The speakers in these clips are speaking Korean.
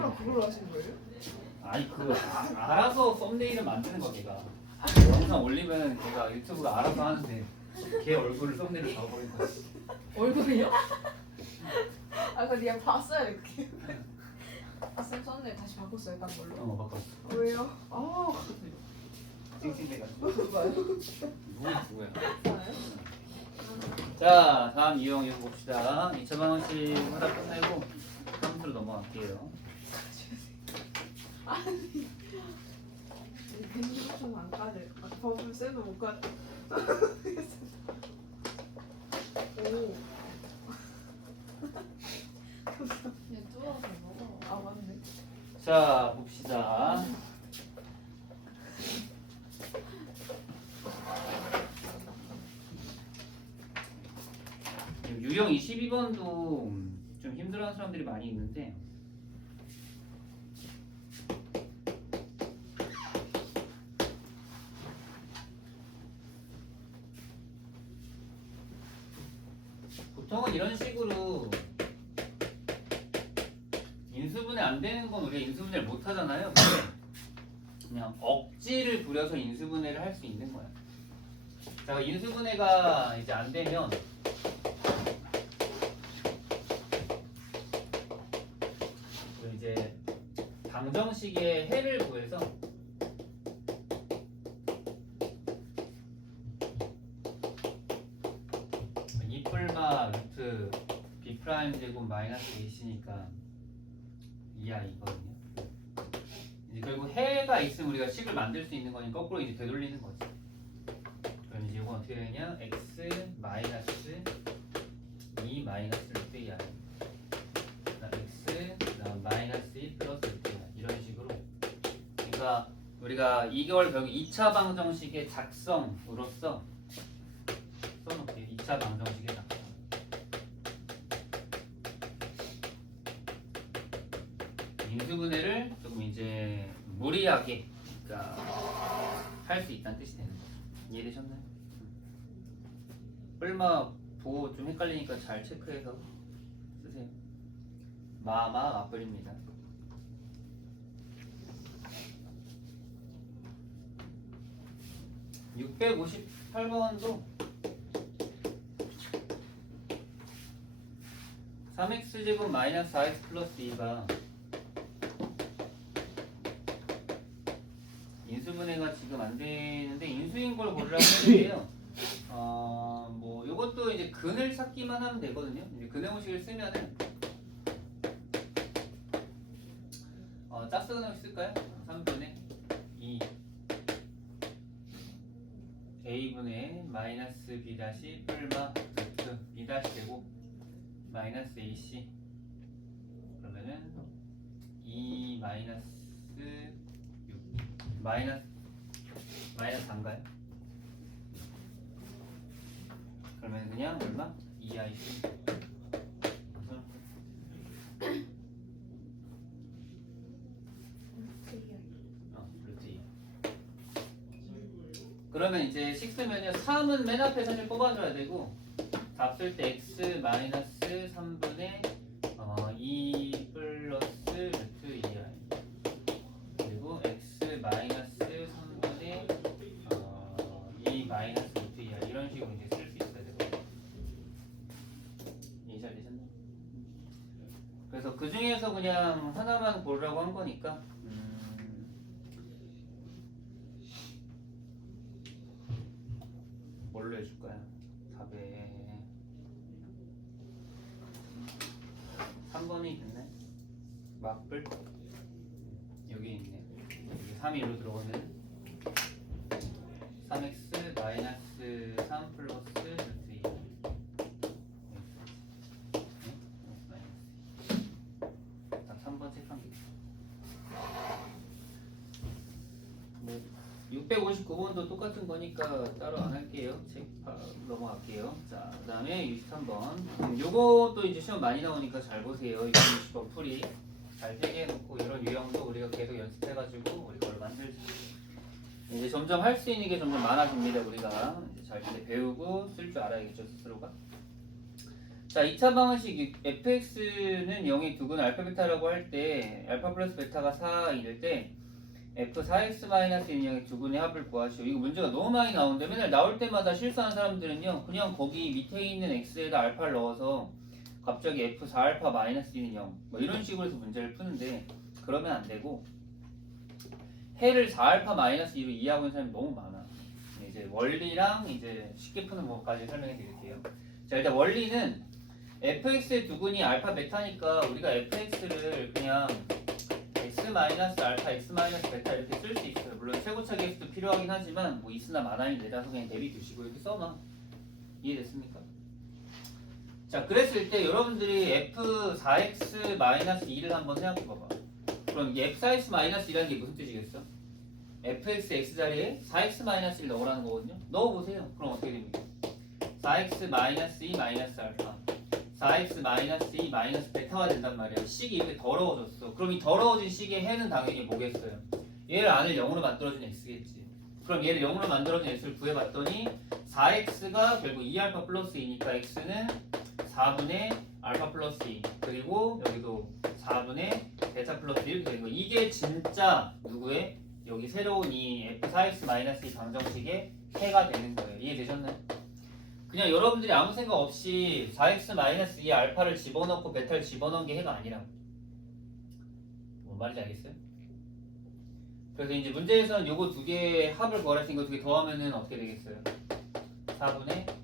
일부러 그걸로 하신 거예요? 아니 알아서 썸네일을 만드는 거 걔가. 영상 올리면 걔가 유튜브가 알아서 하는데 걔 얼굴을 썸네일로 잡아버린 거야. 얼굴이요? 아 그거 그냥 봤어요 이렇게. 아 쌤 썼네 다시 바꿨어요 딴 걸로. 바꿨어. 왜요? 아 찡찡대가지고. 누가요? 누구야? 자, 다음 유형 이거 봅시다. 2천만 원씩 하다 끝내고 다음으로 넘어갈게요. 아니 핸드폰 안 까네. 아, 버블 쌤도 못 까네. 오. 그냥 뚫어서 먹어. 아 맞네. 자, 봅시다. 유형 22번도 좀 힘들어하는 사람들이 많이 있는데 보통은 이런 식으로 인수분해 안 되는 건 우리가 인수분해를 못 하잖아요. 근데 그냥 억지를 부려서 인수분해를 할 수 있는 거야. 자, 인수분해가 이제 안 되면 이제 방정식의 해를 구해서 이 뿔마 루트 b 프라임 제곱 마이너스 ac니까 2야 이거든요. 이제 결국 해가 있으면 우리가 식을 만들 수 있는 거니 거꾸로 이제 되돌리는 거지. 그럼 이제 이건 어떻게 되냐? x 마이너스 2 마이너스 루트 2야. x 그다음 마이너스 1 플러스 루트 2야. 이런 식으로. 그러니까 우리가 이걸 결국 2차 방정식의 작성으로서 써놓을게요. 2차 방정식의 작성. 인수분해를 조금 이제 무리하게 할 수 있다는 뜻이 되는 거죠. 이해되셨나요? 뿔마 보호 좀 헷갈리니까 잘 체크해서 쓰세요. 맞불입니다. (658번도) 3x제곱 마이너스 4x 플러스 2가 인수분해가 지금 안 되는데 인수인 걸 고르라고 했는데요. 뭐 이것도 이제 근을 찾기만 하면 되거든요. 이제 근해공식을 쓰면은 짝수 근해공식 쓸까요? 3분의 2 a분의 마이너스 b 다시 뿔마 루트 b 다시 되고 마이너스 ac 그러면은 2 마이너스 6 마이너스 4인가요? 그러면 그냥 얼마? 2ic 루트 2 그러면 이제 식 쓰면요 3은 맨 앞에 사실 뽑아줘야 되고 답 쓸 때 x 마이너스 3분의 2 플러스 루트 2i 그리고 x 마이너스 3분의 2 마이너스 루트 2i 이런 식으로 이제 쓸 수 있어야 되거든요. 이해 잘 되셨나요? 그래서 그 중에서 그냥 하나만 고르라고 한 거니까 뭘로 해줄까요? 답에 3번이 있네. 맞불 여기 있네. 여기 3이 1로 들어가면 3x 마이너스 3 플러스 루트 2 딱 3번 체크한 게 있어. 659번도 똑같은 거니까 따로 안 할게요. 책 넘어갈게요. 자, 그 다음에 63번. 요것도 이제 시험 많이 나오니까 잘 보세요. 60번 풀이 잘 세게 해놓고 이런 유형도 우리가 계속 연습해가지고 우리 걸 만들자. 이제 점점 할 수 있는 게 점점 많아집니다. 우리가 이제 잘 배우고 쓸 줄 알아야겠죠, 스스로가. 자, 2차 방식 fx는 0에 두근 알파 베타라고 할 때 알파 플러스 베타가 4일 때 f4x-1은 0의 두근의 합을 구하시오. 이거 문제가 너무 많이 나오는데 맨날 나올 때마다 실수하는 사람들은요, 그냥 거기 밑에 있는 x에다 알파를 넣어서 갑자기 f4알파-1은 0 뭐 이런 식으로 해서 문제를 푸는데 그러면 안 되고, 해를 4알파-2로 이해하고 있는 사람이 너무 많아. 이제 원리랑 이제 쉽게 푸는 것까지 설명해 드릴게요. 자, 일단 원리는 fx의 두근이 알파 베타니까 우리가 fx를 그냥 x-알파, x-베타 이렇게 쓸 수 있어요. 물론 최고차기 x도 필요하긴 하지만 뭐 있으나 마나니 내려서 그냥 대비 두시고 이렇게 써놔. 이해됐습니까? 자, 그랬을 때 여러분들이 f4x-2를 한번 생각해봐봐. 그럼 이 f4x-2라는 게 무슨 뜻이겠어? fx x 자리에 4x-1을 넣으라는 거거든요. 넣어보세요. 그럼 어떻게 됩니까? 4x-2-알파 4x-2 베타가 된단 말이야. 식이 이렇게 더러워졌어. 그럼 이 더러워진 식의 해는 당연히 뭐겠어요? 얘를 안을 0으로 만들어준 x겠지. 그럼 얘를 0으로 만들어준 x를 구해봤더니 4x가 결국 2알파 플러스 2니까 x는 4분의 알파 플러스 2 그리고 여기도 4분의 베타 플러스 1 이렇게 되는 거야. 이게 진짜 누구의? 여기 새로운 이 f4x-2 방정식의 해가 되는 거예요. 이해되셨나요? 그냥 여러분들이 아무 생각 없이 4x-2 알파를 집어넣고 베타를 집어넣은 게 해가 아니라고. 뭔 말인지 알겠어요? 그래서 이제 문제에서는 요거 두 개의 합을 구하랬으니까 두 개 더하면은 어떻게 되겠어요? 4분의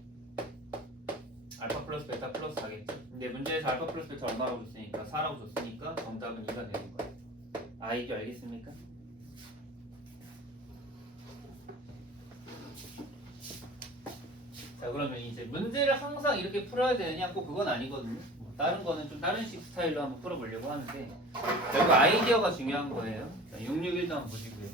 알파 플러스 베타 플러스 4겠죠? 근데 문제에서 알파 플러스 베타 얼마라고 줬으니까 4라고 줬으니까 정답은 2가 되는 거예요. 이게 알겠습니까? 자, 그러면 이제 문제를 항상 이렇게 풀어야 되느냐? 꼭 그건 아니거든요. 뭐 다른 거는 좀 다른 식 스타일로 한번 풀어보려고 하는데 결국 아이디어가 중요한 거예요. 자, 661도 한번 보시고요.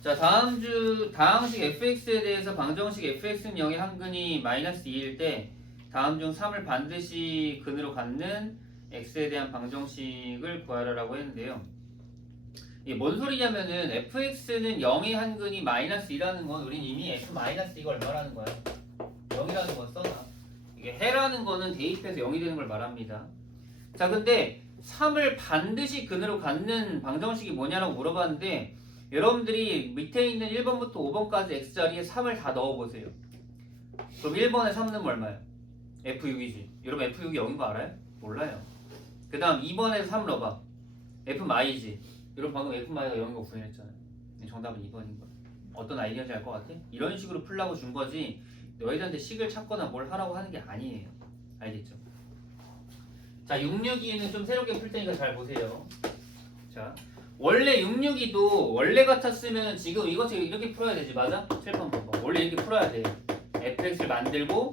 자, 다항식 fx에 대해서 방정식 fx는 0의 한근이 마이너스 2일 때 다음 중 3을 반드시 근으로 갖는 x에 대한 방정식을 구하라라고 했는데요. 이게 뭔 소리냐면은 fx는 0의 한근이 마이너스 2라는 건 우린 이미 f 마이너스 2가 얼마라는 거야? 0이라는 건 써놔. 이게 해라는 거는 대입해서 0이 되는 걸 말합니다. 자, 근데 3을 반드시 근으로 갖는 방정식이 뭐냐라고 물어봤는데 여러분들이 밑에 있는 1번부터 5번까지 x자리에 3을 다 넣어보세요. 그럼 1번에 3 넣으면 얼마예요? f6이지. 여러분 f6이 0인 거 알아요? 몰라요. 그 다음 2번에서 3 넣어봐. f마이지. 여러분 방금 f마이가 0인 거 구현했잖아요. 정답은 2번인 거야. 어떤 아이디어인지 알 것 같아? 이런 식으로 풀라고 준 거지 너희들한테 식을 찾거나 뭘 하라고 하는 게 아니에요. 알겠죠? 자, 662는 좀 새롭게 풀 테니까 잘 보세요. 자, 원래 662도 원래 같았으면 지금 이것처럼 이렇게 풀어야 되지, 맞아? 7번 봐봐. 원래 이렇게 풀어야 돼. fx를 만들고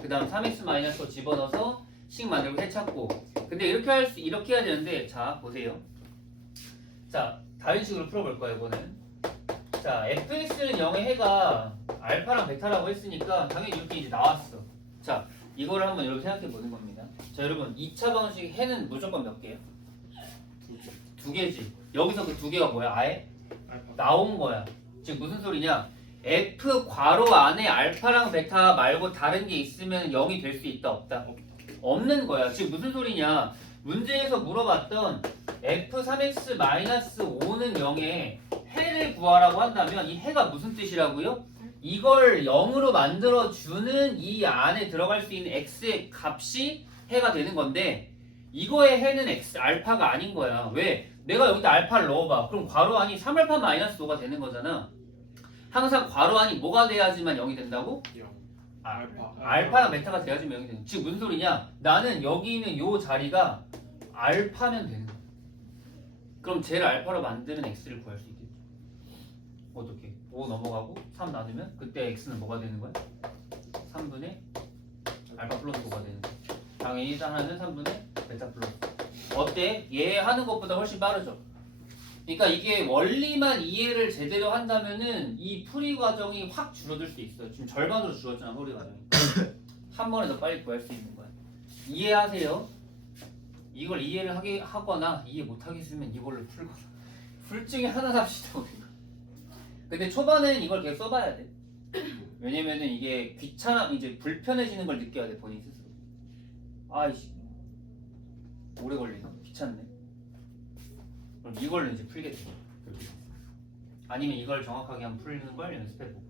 그 다음 3x-로 집어넣어서 식 만들고 해 찾고. 근데 이렇게 해야 되는데, 자 보세요. 자, 다른 식으로 풀어볼 거예요, 이거는. 자, fx는 0의 해가 알파랑 베타라고 했으니까 당연히 이렇게 이제 나왔어. 자, 이거를 한번 여러분 생각해 보는 겁니다. 자, 여러분 2차 방식 해는 무조건 몇 개예요? 두 개지. 여기서 그 두 개가 뭐야? 아예 나온 거야. 즉 무슨 소리냐? f 괄호 안에 알파랑 베타 말고 다른 게 있으면 0이 될 수 있다 없다? 없는 거야. 즉 무슨 소리냐? 문제에서 물어봤던 f3x-5는 0에 해를 구하라고 한다면 이 해가 무슨 뜻이라고요? 이걸 0으로 만들어주는 이 안에 들어갈 수 있는 x의 값이 해가 되는 건데 이거의 해는 알파가 아닌 거야. 왜? 내가 여기다 알파를 넣어봐. 그럼 괄호 안이 3알파-5가 되는 거잖아. 항상 괄호 안이 뭐가 돼야지만 0이 된다고? 알파랑 베타가 돼야지만 0이 되는 거야. 즉 무슨 소리냐? 나는 여기 있는 요 자리가 알파면 되는 거야. 그럼 쟤를 알파로 만드는 x를 구할 수 있겠죠. 어떻게? 5 넘어가고 3 나누면 그때 x는 뭐가 되는 거야? 3분의 알파 플러스 5가 되는 거야. 당연히 하나는 3분의 베타 플러스. 어때? 얘 하는 것보다 훨씬 빠르죠. 그러니까 이게 원리만 이해를 제대로 한다면은 이 풀이 과정이 확 줄어들 수 있어요. 지금 절반으로 줄었잖아, 풀이 과정이. 한 번에 더 빨리 구할 수 있는 거야. 이해하세요? 이걸 이해를 하거나 이해 못하겠으면 이걸로 풀거나 둘 중에 하나 삽시다 우리가. 근데 초반엔 이걸 계속 써봐야 돼. 왜냐면은 이게 귀찮아 이제 불편해지는 걸 느껴야 돼 본인 스스로. 아이씨 오래 걸리나 귀찮네. 그럼 이걸로 이제 풀게 돼. 아니면 이걸 정확하게 한번 풀는 걸 연습해보고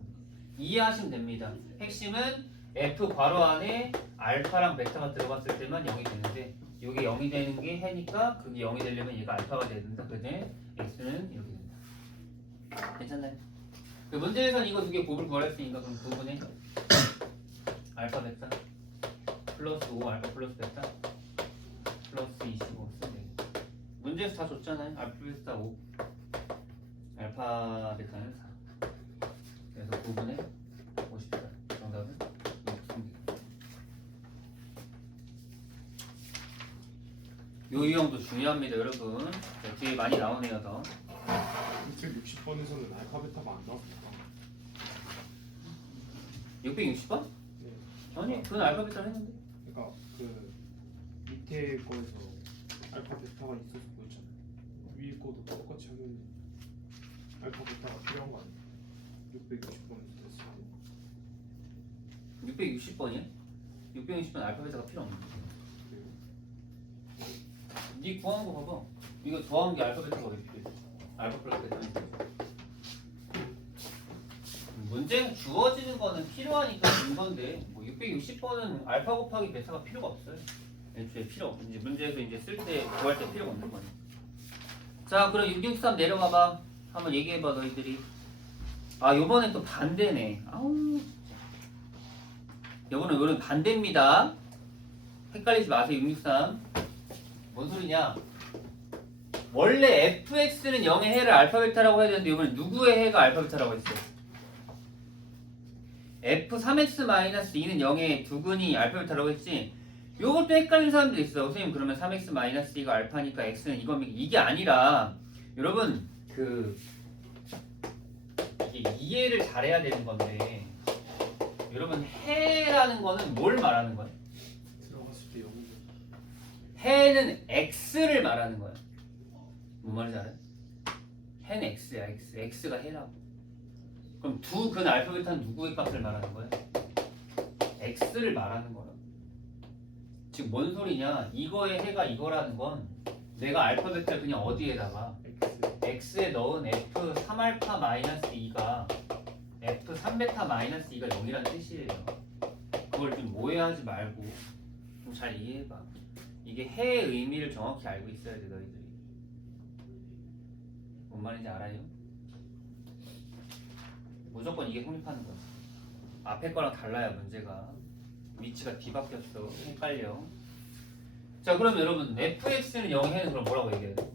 이해하시면 됩니다. 핵심은 F 괄호 안에 알파랑 베타가 들어갔을 때만 0이 되는데 이게 0이 되는 게 해니까 그게 0이 되려면 얘가 알파가 돼야 된다. 그때 X는 이렇게 된다. 괜찮나요? 그 문제에서는 이거 두 개 곱을 구하랬으니까 그럼 부분에 알파 베타 플러스 5 알파 플러스 베타 플러스 25 쓰면 되겠다. 문제에서 다 줬잖아요. 알파 베타 5 알파 베타는 4 그래서 9분의 54 정답은 6입니다. 요 유형도 중요합니다 여러분. 네, 뒤에 많이 나오네요 더. 책 60번에서는 알파 베타가 안 나왔을까? 660번? 네. 아니 그건 알파 베타를 했는데 그러니까 그 밑에 거에서 알파 베타가 있어서 보였잖아요. 위에 거도 똑같이 하면 알파 베타가 필요한 거 아니에요? 660번에서 됐을 때. 660번이야? 660번 알파 베타가 필요 없는데 네. 네 구하는 거 봐봐. 이거 더한 게 알파 베타가 왜 필요해? 알파 플러스 베타는 문제 주어지는 거는 필요하니까 준 건데 뭐 660번은 알파 곱하기 베타가 필요가 없어요. 애초에 필요 없고 이제 문제에서 이제 쓸 때 구할 때 필요가 없는 거니. 자 그럼 663 내려가봐. 한번 얘기해봐 너희들이. 아 요번엔 또 반대네. 아우 요거는 반대입니다. 헷갈리지 마세요. 663 뭔 소리냐? 원래 fx는 0의 해를 알파 베타라고 해야 되는데 이번엔 누구의 해가 알파 베타라고 했어요? f3x-2는 0의 두근이 알파 베타라고 했지. 요것도 헷갈리는 사람들이 있어. 선생님 그러면 3x-2가 알파니까 x는 이겁니까? 이게 아니라 여러분 그 이게 이해를 잘해야 되는 건데 여러분 해라는 거는 뭘 말하는 거예요? 들어갔을 때 0이 해는 x를 말하는 거야. 뭔 말인지 알아요? 해는 x야 x. x가 해라고. 그럼 두 근 알파 베타는 누구의 값을 말하는 거야? x를 말하는 거야. 즉 뭔 소리냐? 이거의 해가 이거라는 건 내가 알파 베타를 그냥 어디에다가 X x에 넣은 f3알파-2가 f3베타-2가 0이라는 뜻이에요. 그걸 좀 오해하지 말고 좀 잘 이해해봐. 이게 해의 의미를 정확히 알고 있어야 돼 너희들이. 뭔 말인지 알아요? 무조건 이게 성립하는 거야. 앞에 거랑 달라요 문제가. 위치가 뒤바뀌었어. 헷갈려. 자 그럼 여러분 fx는 0의 해는 그럼 뭐라고 얘기해야 돼?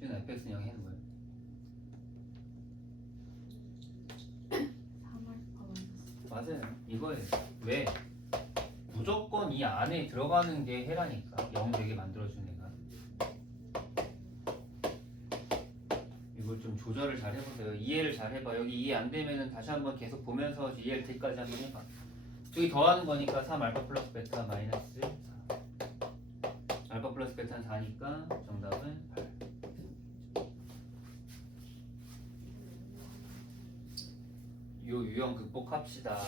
지금 fx는 0의 해는 뭐예요? 3알파 맞아요. 이거예요. 왜? 무조건 이 안에 들어가는 게 해라니까. 0 되게 만들어준 애가. 이걸 좀 조절을 잘 해보세요. 이해를 잘 해봐. 여기 이해 안 되면은 다시 한번 계속 보면서 이해를 될까지 한번 해봐. 저기 더하는 거니까 3 알파 플러스 베타 마이너스 4. 알파 플러스 베타는 4니까 정답은 8. 요 유형 극복합시다.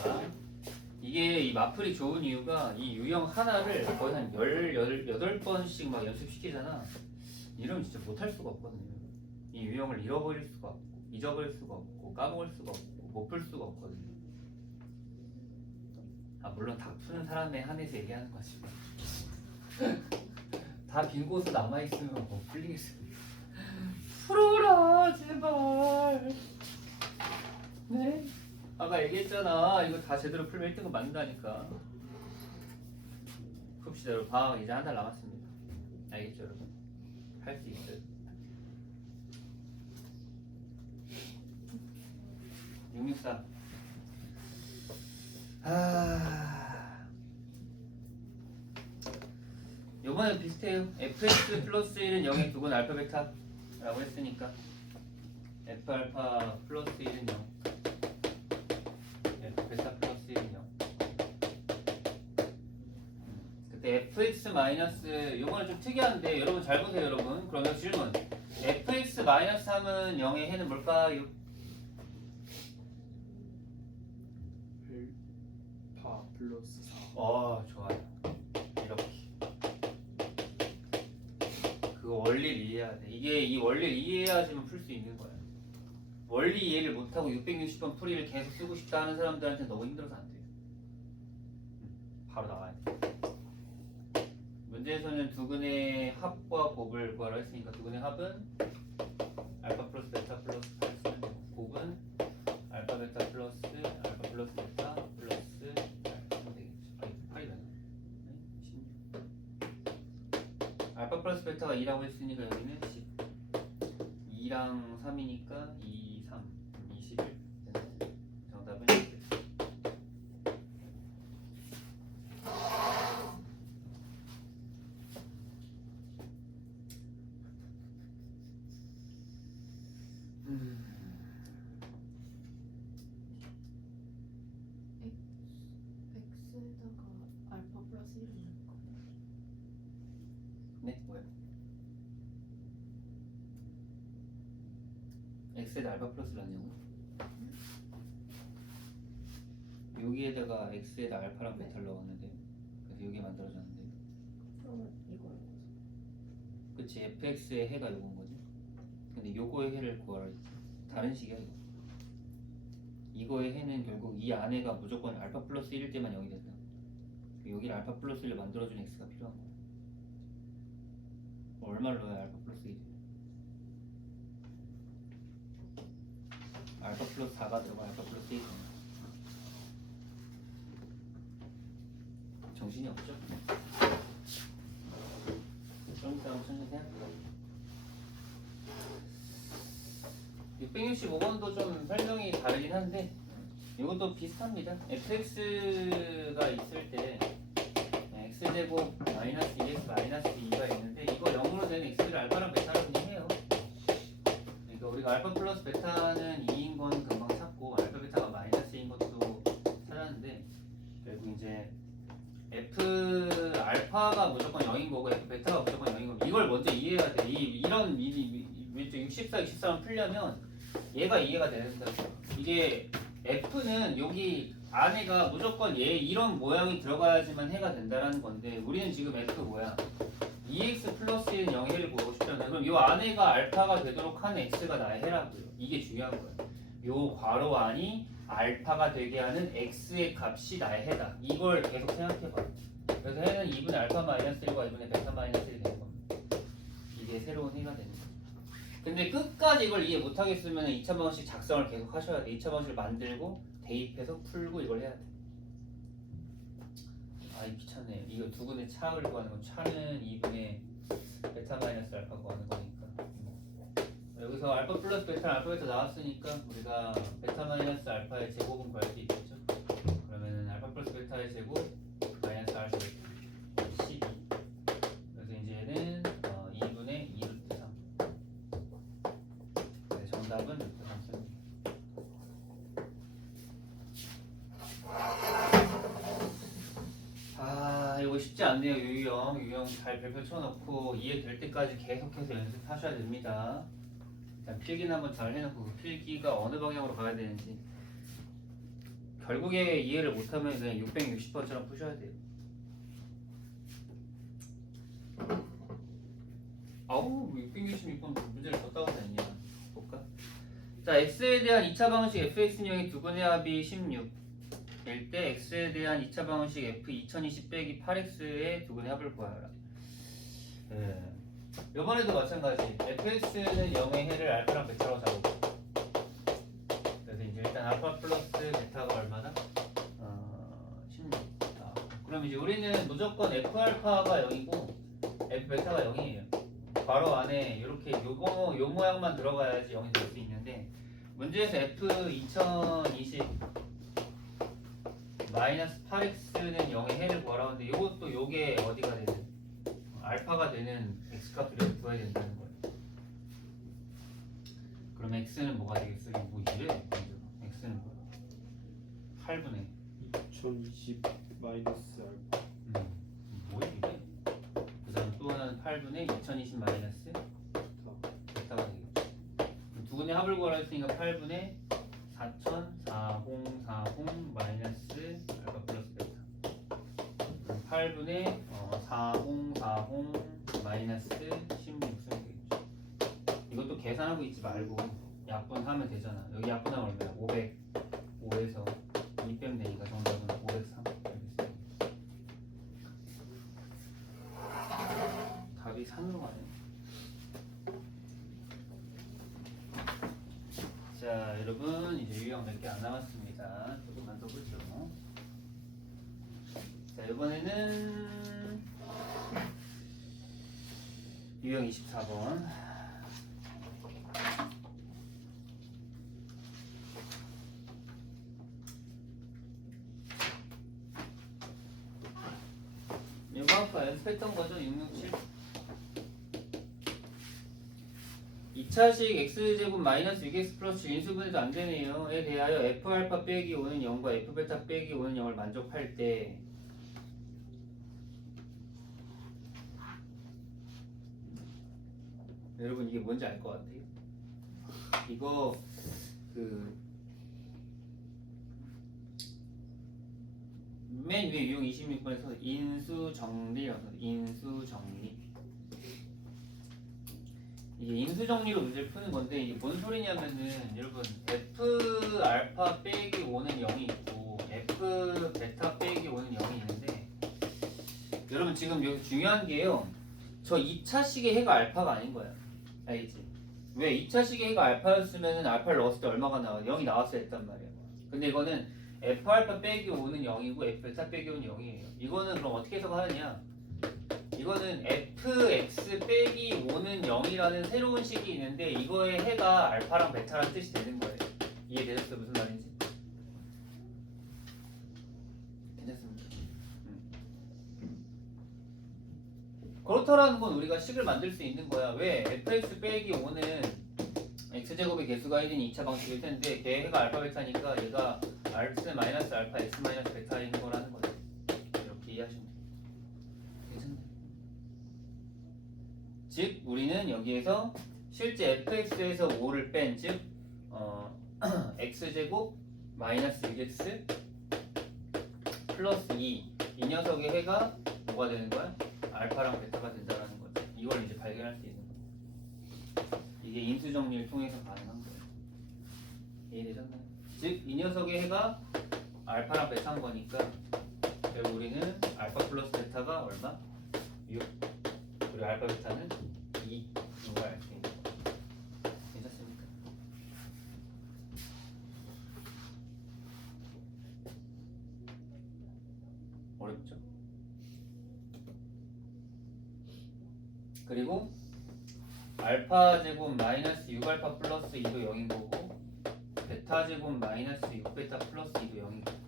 이게 이 마플이 좋은 이유가 이 유형 하나를 거의 한 18번씩 막 연습시키잖아. 이러면 진짜 못할 수가 없거든요. 이 유형을 잃어버릴 수가 없고 잊어버릴 수가 없고 까먹을 수가 없고 못 풀 수가 없거든요. 아 물론 다 푸는 사람에 한해서 얘기하는 거지. 다 빈 곳에 남아있으면 뭐 풀리겠습니까? 풀어라 제발. 네? 아까 얘기했잖아. 이거 다 제대로 풀면 1등급 맞는다니까. 풉시다 여러분. 방학 이제 한 달 남았습니다. 알겠죠 여러분? 할 수 있어요. 664. 요번에 비슷해요. fx 플러스 1은 0의 두근 알파 베타라고 했으니까 f 알파 플러스 1은 0 f 베타 플러스 1은 0 그때 fx 마이너스 요거는 좀 특이한데 여러분 잘 보세요 여러분. 그러면 질문 fx-3은 0의 해는 뭘까요? 파 플러스 4. 좋아요. 이렇게. 그 원리를 이해해야 돼. 이 원리를 이해해야지만 풀 수 있는 거야. 원리 이해를 못하고 660번 풀이를 계속 쓰고 싶다 하는 사람들한테 너무 힘들어서 안 돼요. 바로 나와야 돼. 문제에서는 두근의 합과 곱을 구하라 했으니까 두근의 합은 알파 플러스 베타 플러스 8 쓰면 되고 곱은 알파 베타 플러스 알파 플러스 베타 플러스 알파 되겠죠. 아니 8이 되나? 네? 16. 알파 플러스 베타가 2라고 했으니까 여기는 10. 2랑 3이니까 2, 3, 21. 정답은 10. x에다가 알파 플러스 1을 넣을 거예요. 네? 뭐야? x에다 알파 플러스를 넣냐고? 여기에다가 x에다 알파랑 베타를 넣었는데 그래서 여기 만들어졌는데 그러면 이걸 그치 fx의 해가 요건 거지 근데 요거의 해를 구하라 했지 다른 식이야 이거 이거의 해는 결국 이 안에가 무조건 알파 플러스 1일 때만 0이 된다 여기를 알파 플러스 1을 만들어주는 x가 필요한 거야 얼마를 넣어야 알파 플러스 1이 알파 플러스 4가 들어가 알파 플러스 1이 되는 정신이 없죠? 좀 이따 천천히 생각해봐 665번도 좀 설명이 다르긴 한데 이것도 비슷합니다 fx가 있을 때 x제곱 마이너스 2x 마이너스 2가 있는데 이거 0으로 된 x를 알파랑 베타로 그냥 해요 그러니까 우리가 알파 플러스 베타는 2인 건 금방 찾고 알파 베타가 마이너스인 것도 찾았는데 결국 이제 f 알파가 무조건 0인 거고 f 베타가 무조건 0인 거고 이걸 먼저 이해해야 돼 이런 64, 63을 풀려면 얘가 이해가 된다 이게 f는 여기 안에가 무조건 얘 이런 모양이 들어가야지만 해가 된다는 건데 우리는 지금 f 뭐야 2x 플러스 1은 0의 해를 구하고 싶잖아요 그럼 이 안에가 알파가 되도록 하는 x가 나의 해라고요 이게 중요한 거예요 요 괄호 안이 알파가 되게 하는 x의 값이 나의 해다 이걸 계속 생각해봐 그래서 해는 2분의 알파 마이너스 1과 2분의 베타 마이너스 1이 되는 겁니다 이게 새로운 해가 되는 거예요 근데 끝까지 이걸 이해 못하겠으면 2차 방정식 작성을 계속 하셔야 돼 2차 방정식을 만들고 대입해서 풀고 이걸 해야 돼 아이 귀찮네 이거 두근의 차를 구하는 거 차는 2분의 베타 마이너스 알파 구하는 거니까 여기서 알파 플러스 베타 알파 베타 나왔으니까 우리가 베타 마이너스 알파의 제곱은 구할 수 있겠죠 그러면은 알파 플러스 베타의 제곱 마이너스 알파 베타 12 그래서 이제 얘는 2분의 2 루트 3 네, 정답은 루트 3입니다 이거 쉽지 않네요 유형 잘 별표 쳐놓고 이해될 때까지 계속해서 연습하셔야 됩니다 일단 필기는 한번 잘 해놓고 그 필기가 어느 방향으로 가야 되는지 결국에 이해를 못하면 그냥 660번처럼 푸셔야 돼요 아우 666번 문제를 더 따가다니냐 볼까? 자 x에 대한 2차 방정식 fx형의 두근의 합이 16 일 때 x에 대한 2차 방정식 f 2020 빼기 8x의 두근의 합을 구하라. 이번에도 마찬가지. fx는 0의 해를 알파랑 베타로 잡고. 그래서 이제 일단 알파 플러스 베타가 얼마나? 16. 그럼 이제 우리는 무조건 f 알파가 0이고 f 베타가 0이에요. 바로 안에 이렇게 요 모양만 들어가야지 0이 될 수 있는데 문제에서 f 2020 마이너스 8x는 0의 해를 구하라 하는데 이것도 요게 어디가 되는 알파가 되는 x값을 구해야 된다는 거예요 그럼 x는 뭐가 되겠어? 이거 뭐 이래? x는 뭐야? 8분의 2020 마이너스 알파 뭐야 이게? 그 다음 또 하나는 8분의 2020 마이너스 베타가 합을 구하라 했으니까 8분의 404040 마이너스 알파 플러스 베타 8분의 4040 마이너스 16 쓰면 되겠죠. 이것도 계산하고 있지 말고 약분하면 되잖아. 여기 약분하면 얼마야? 505에서 2 빼면 되니까 정답은 503 답이 3으로 가네. 자, 여러분 이제 유형 몇 개 안 남았습니다. 조금만 더 보죠. 자, 이번에는 유형 24번. 이거 아까 연습했던 거죠? 667. 2차식 x제곱 마이너스 6x 플러스 인수분해도 안 되네요. 에 대하여 f알파 빼기 5는 0과 f베타 빼기 5는 0을 만족할 때 여러분 이게 뭔지 알 것 같아요? 이거 맨 위에 유형 26번에서 인수정리라고 인수정리 이게 인수정리로 문제를 푸는 건데 이게 뭔 소리냐면은 여러분 f 알파 빼기 5는 0이 있고 f 베타 빼기 5는 0이 있는데 여러분 지금 여기 중요한 게요. 저 2차식의 해가 알파가 아닌 거야. 알겠지? 왜 2차식의 해가 알파였으면은 알파를 넣었을 때 얼마가 나와? 0이 나왔어야 했단 말이야. 근데 이거는 f 알파 빼기 5는 0이고 f 베타 빼기 5는 0이에요. 이거는 그럼 어떻게 해석하느냐? 이거는 fx 빼기 5는 0이라는 새로운 식이 있는데 이거의 해가 알파랑 베타라는 뜻이 되는 거예요. 이해되셨어요? 무슨 말인지? 괜찮습니까? 그렇다라는 건 우리가 식을 만들 수 있는 거야. 왜? fx 빼기 5는 x제곱의 개수가 1인 2차 방식일 텐데 걔 해가 알파 베타니까 얘가 x 마이너스 알파 x 마이너스 베타인 거라는 거죠. 이렇게 이해하시면 돼요. 괜찮나요? 즉 우리는 여기에서 실제 fx에서 5를 뺀 즉 x제곱 마이너스 6x 플러스 2 이 녀석의 해가 뭐가 되는 거야? 알파랑 베타가 된다는 거죠. 이걸 이제 발견할 수 있는 거예요. 이게 인수정리를 통해서 가능한 거예요. 이해되셨나요? 즉 이 녀석의 해가 알파랑 베타인 거니까 결국 우리는 알파 플러스 베타가 얼마? 6 그리고 알파 베타는 2 이걸 알 수 있는 거예요. 괜찮습니까? 어렵죠? 그리고 알파 제곱 마이너스 6알파 플러스 2도 0인 거고 베타 제곱 마이너스 6베타 플러스 2도 0인 거고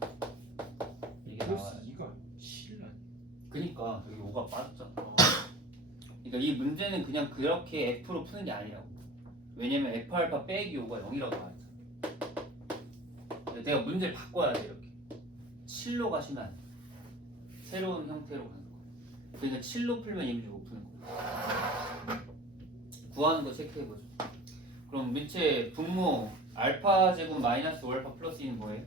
이게 나와요. 플러스 2가 7 아니야? 그니까 여기 5가 빠졌잖아. 그러니까 이 문제는 그냥 그렇게 F로 푸는 게 아니라고. 왜냐면 F 알파 빼기 5가 0이라고 말했잖아. 내가 문제를 바꿔야 돼 이렇게. 7로 가시면 안 돼. 새로운 형태로 가는 거야. 그러니까 7로 풀면 이 문제 못 푸는 거야. 구하는 거 체크해보죠. 그럼 밑에 분모 알파 제곱 마이너스 5알파 플러스 2는 뭐예요?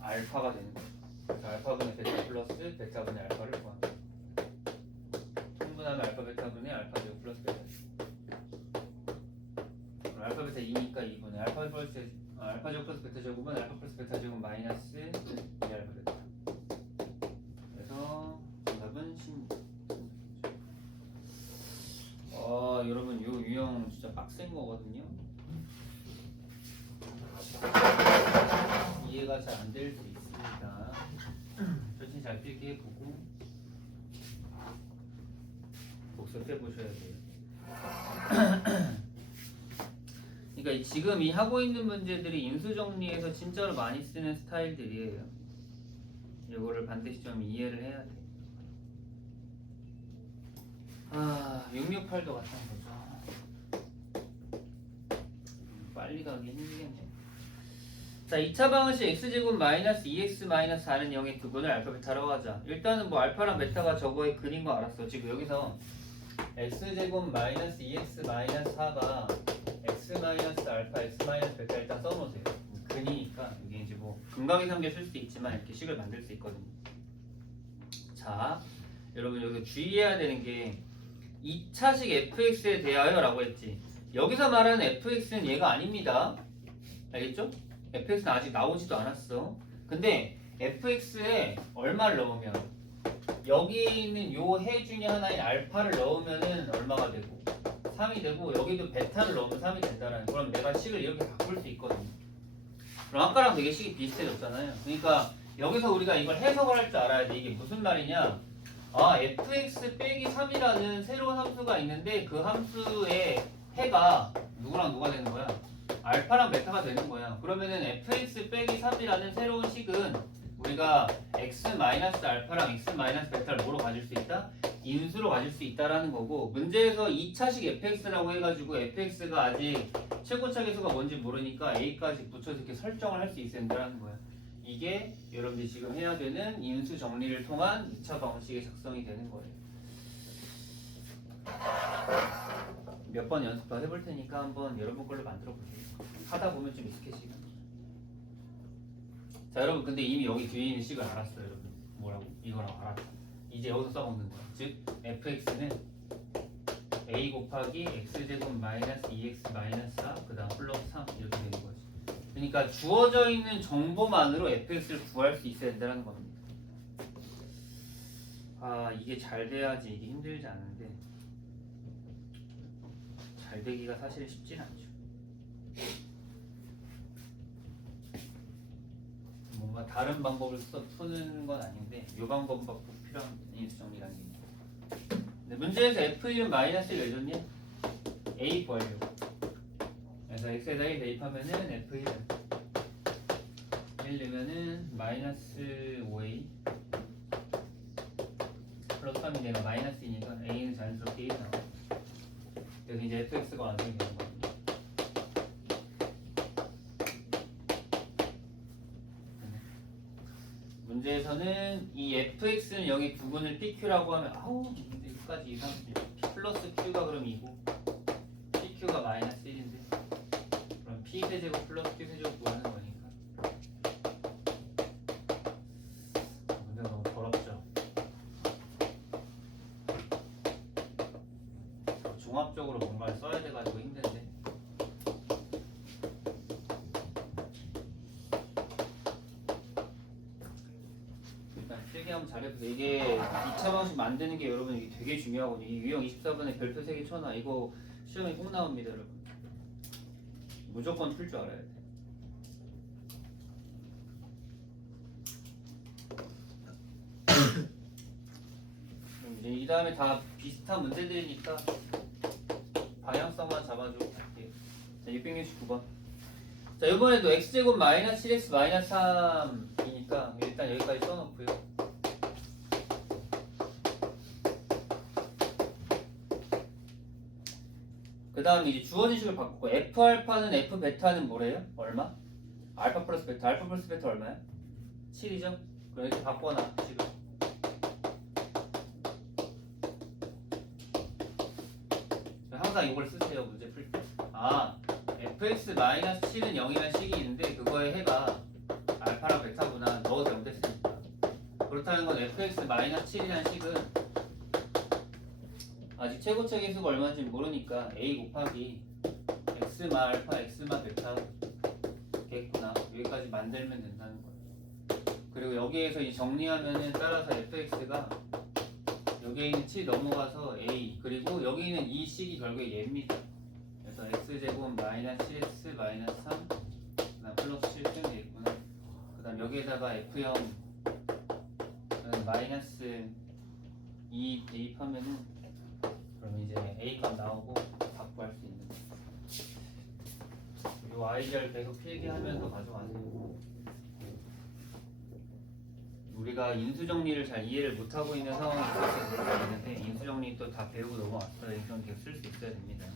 알파가 되는 거예요. 그래서 알파분의 베타 플러스 베타분의 알파를 구하는 거예요. 통분하면 알파 베타분의 알파 제곱 플러스 베타. 그럼 알파 베타 2니까 2분의 알파 제곱 플러스 베타 제곱은 알파 플러스 베타 제곱 마이너스 2알파 베타. 그래서 정답은 16. 여러분 요 유형 진짜 빡센 거거든요. 이해가 잘 안 될 수 있습니다. 천천히 잘 필기해보고 복습해보셔야 돼요. 그러니까 지금 이 하고 있는 문제들이 인수정리에서 진짜로 많이 쓰는 스타일들이에요. 이거를 반드시 좀 이해를 해야 돼. 668도 같은 거죠. 빨리 가기 힘들겠네. 자, 2차 방정식 x제곱 마이너스 2x 마이너스 4는 0의 두 분을 알파 베타라고 하자. 일단은 뭐 알파랑 베타가 저거의 근인 거 알았어. 지금 여기서 x제곱 마이너스 2x 마이너스 4가 x 마이너스 알파 x 마이너스 베타 일단 써놓으세요. 근이니까 이게 이제 뭐 근각이상계 쓸 수도 있지만 이렇게 식을 만들 수 있거든요. 자, 여러분 여기 주의해야 되는 게 2차식 fx에 대하여 라고 했지. 여기서 말하는 fx는 얘가 아닙니다. 알겠죠? fx는 아직 나오지도 않았어. 근데 fx에 얼마를 넣으면 여기 있는 요 해 중에 하나인 알파를 넣으면은 얼마가 되고 3이 되고 여기도 베타를 넣으면 3이 된다는. 그럼 내가 식을 이렇게 바꿀 수 있거든요. 그럼 아까랑 되게 식이 비슷해졌잖아요. 그러니까 여기서 우리가 이걸 해석을 할 줄 알아야 돼. 이게 무슨 말이냐? 아, fx 빼기 3이라는 새로운 함수가 있는데 그 함수의 해가 누구랑 누가 되는 거야? 알파랑 베타가 되는 거야. 그러면은 fx 빼기 3이라는 새로운 식은 우리가 x 마이너스 알파랑 x 마이너스 베타를 뭐로 가질 수 있다? 인수로 가질 수 있다라는 거고, 문제에서 2차식 fx라고 해가지고 fx가 아직 최고차 계수가 뭔지 모르니까 a까지 붙여서 이렇게 설정을 할 수 있어야 된다는 거야. 이게 여러분들이 지금 해야 되는 인수 정리를 통한 2차 방식의 작성이 되는 거예요. 몇 번 연습 더 해볼 테니까 한번 여러분 걸로 만들어 보세요. 하다 보면 좀 익숙해지면. 자, 여러분 근데 이미 여기 뒤에 있는 식을 알았어요. 여러분 뭐라고? 이거라고 알았다. 이제 여기서 써먹는 거야. 즉 fx는 a 곱하기 x제곱 마이너스 2x 마이너스 4 그 다음 플러스 3 이렇게 되는 거지. 그러니까 주어져 있는 정보만으로 fx를 구할 수 있어야 된다는 겁니다. 아, 이게 잘 돼야지. 이게 힘들지 않은데 잘 되기가 사실 쉽진 않죠. 뭔가 다른 방법을 푸는 건 아닌데 이 방법은 꼭 필요한 인수 정리라는 게 있고. 근데 문제에서 f1은 마이너스를 내줬냐? a 구하려고. 그래서 x에다 1 대입하면은 f1은 1 넣으면은 마이너스 5a 플러스 3이 내가 마이너스이니까 a는 자연스럽게 1 나와. 그래서 이제 fx가 완성이 되는 거야. 문제에서는 이 fx는 여기 부분을 pq라고 하면 아우 근데 여기까지 이상하지. p 플러스 q가 그럼 2고 pq가 마이너스 1인데 그럼 p 세제곱 플러스 q 세제곱 구하는 거니까 문제가 너무 더럽죠. 종합적으로 뭔가를 써야 돼가지고 힘든데 필기 한번 잘해보세요. 이게 2차 방식 만드는 게 여러분 이게 되게 중요하거든요. 이 유형 24번에 별표 3개 쳐놔. 이거 시험에 꼭 나옵니다, 여러분. 무조건 풀 줄 알아야 돼. 그럼 이제 이 다음에 다 비슷한 문제들이니까 방향성만 잡아주고 갈게요. 자, 669번. 자, 이번에도 x제곱 마이너스 7x 마이너스 3이니까 일단 여기까지 써놓고요. 그 다음에 이제 주어진 식을 바꾸고 f알파는 f베타는 뭐래요? 얼마? 알파 플러스 베타. 알파 플러스 베타 얼마야? 7이죠? 그럼 이렇게 바꿔놔 지금. 항상 이걸 쓰세요 문제 풀 때. 아, fx 마이너스 7은 0이라는 식이 있는데 그거의 해가 알파랑 베타구나. 넣어도 0 됐으니까. 그렇다는 건 fx 마이너스 7이라는 식은 아직 최고차 계수가 얼마인지 모르니까 a 곱하기 x마 알파 x마 베타 겠구나. 여기까지 만들면 된다는 거예요. 그리고 여기에서 이 정리하면은 따라서 fx가 여기에 있는 7 넘어가서 a 그리고 여기 있는 이 식이 결국에 얘입니다. 그래서 x제곱 마이너스 7x 마이너스 3 그다음 플러스 7 쓰면 되겠구나. 그다음 여기에다가 f0 마이너스 2 대입하면은 그럼 이제 a 값 나오고 답구할 수 있는 이 아이디어를 계속 필기하면서 가져가세요. 우리가 인수정리를 잘 이해를 못하고 있는 상황이 있을 수가 있는데 인수정리 또 다 배우고 넘어왔어요. 인수정리 계속 쓸 수 있어야 됩니다.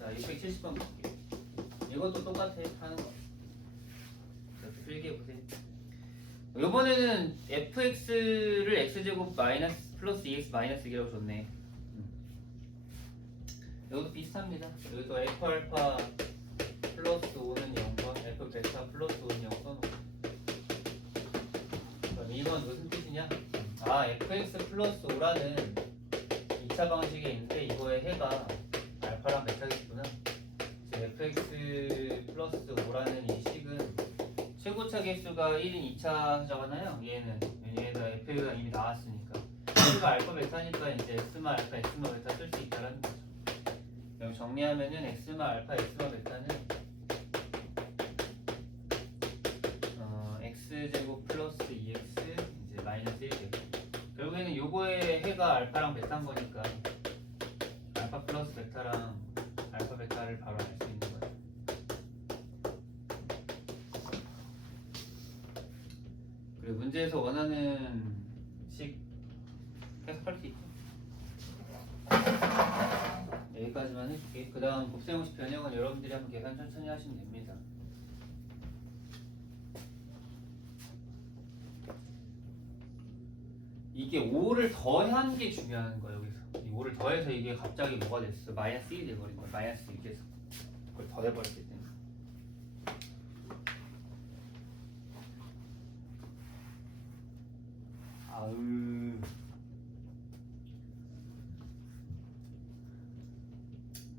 자, 670번 볼게요. 이것도 똑같아 하는 거. 그래서 필기해보세요. 이번에는 fx를 x제곱 마이너스 플러스 2x 마이너스 2라고 줬네. 이것도 비슷합니다. 여기서 F 알파 플러스 5는 0번, F 베타 플러스 5는 0 써놓고. 그럼 이건 무슨 뜻이냐? 아, fx 플러스 5라는 2차 방식에 있는데 이거의 해가 알파랑 베타겠구나. fx 플러스 5라는 이 식은 최고차 개수가 1인 2차잖아요. 얘가 f가 이미 나왔으니까. f가 알파 베타니까 이제 x마 알파, x마 베타 쓸 수 있다라는 거죠. 그럼 정리하면은 x마 알파, x마 베타는 x제곱 플러스 2x 이제 마이너스 1 되고, 결국에는 요거의 해가 알파랑 베타인 거니까 알파 플러스 베타랑 알파 베타를 바로 알 수 있는 거예요. 그리고 문제에서 원하는 식 해석할 수 있죠. 여기까지만 해줄게. 그 다음 곱셈공식 변형은 여러분들이 한번 계산 천천히 하시면 됩니다. 이게 5를 더한 게 중요한 거예요. 여기서 이 5를 더해서 이게 갑자기 뭐가 됐어? 마이너스 1이 돼버린 거야. 마이너스 6에서 그걸 더해버렸기 때문에. 아유,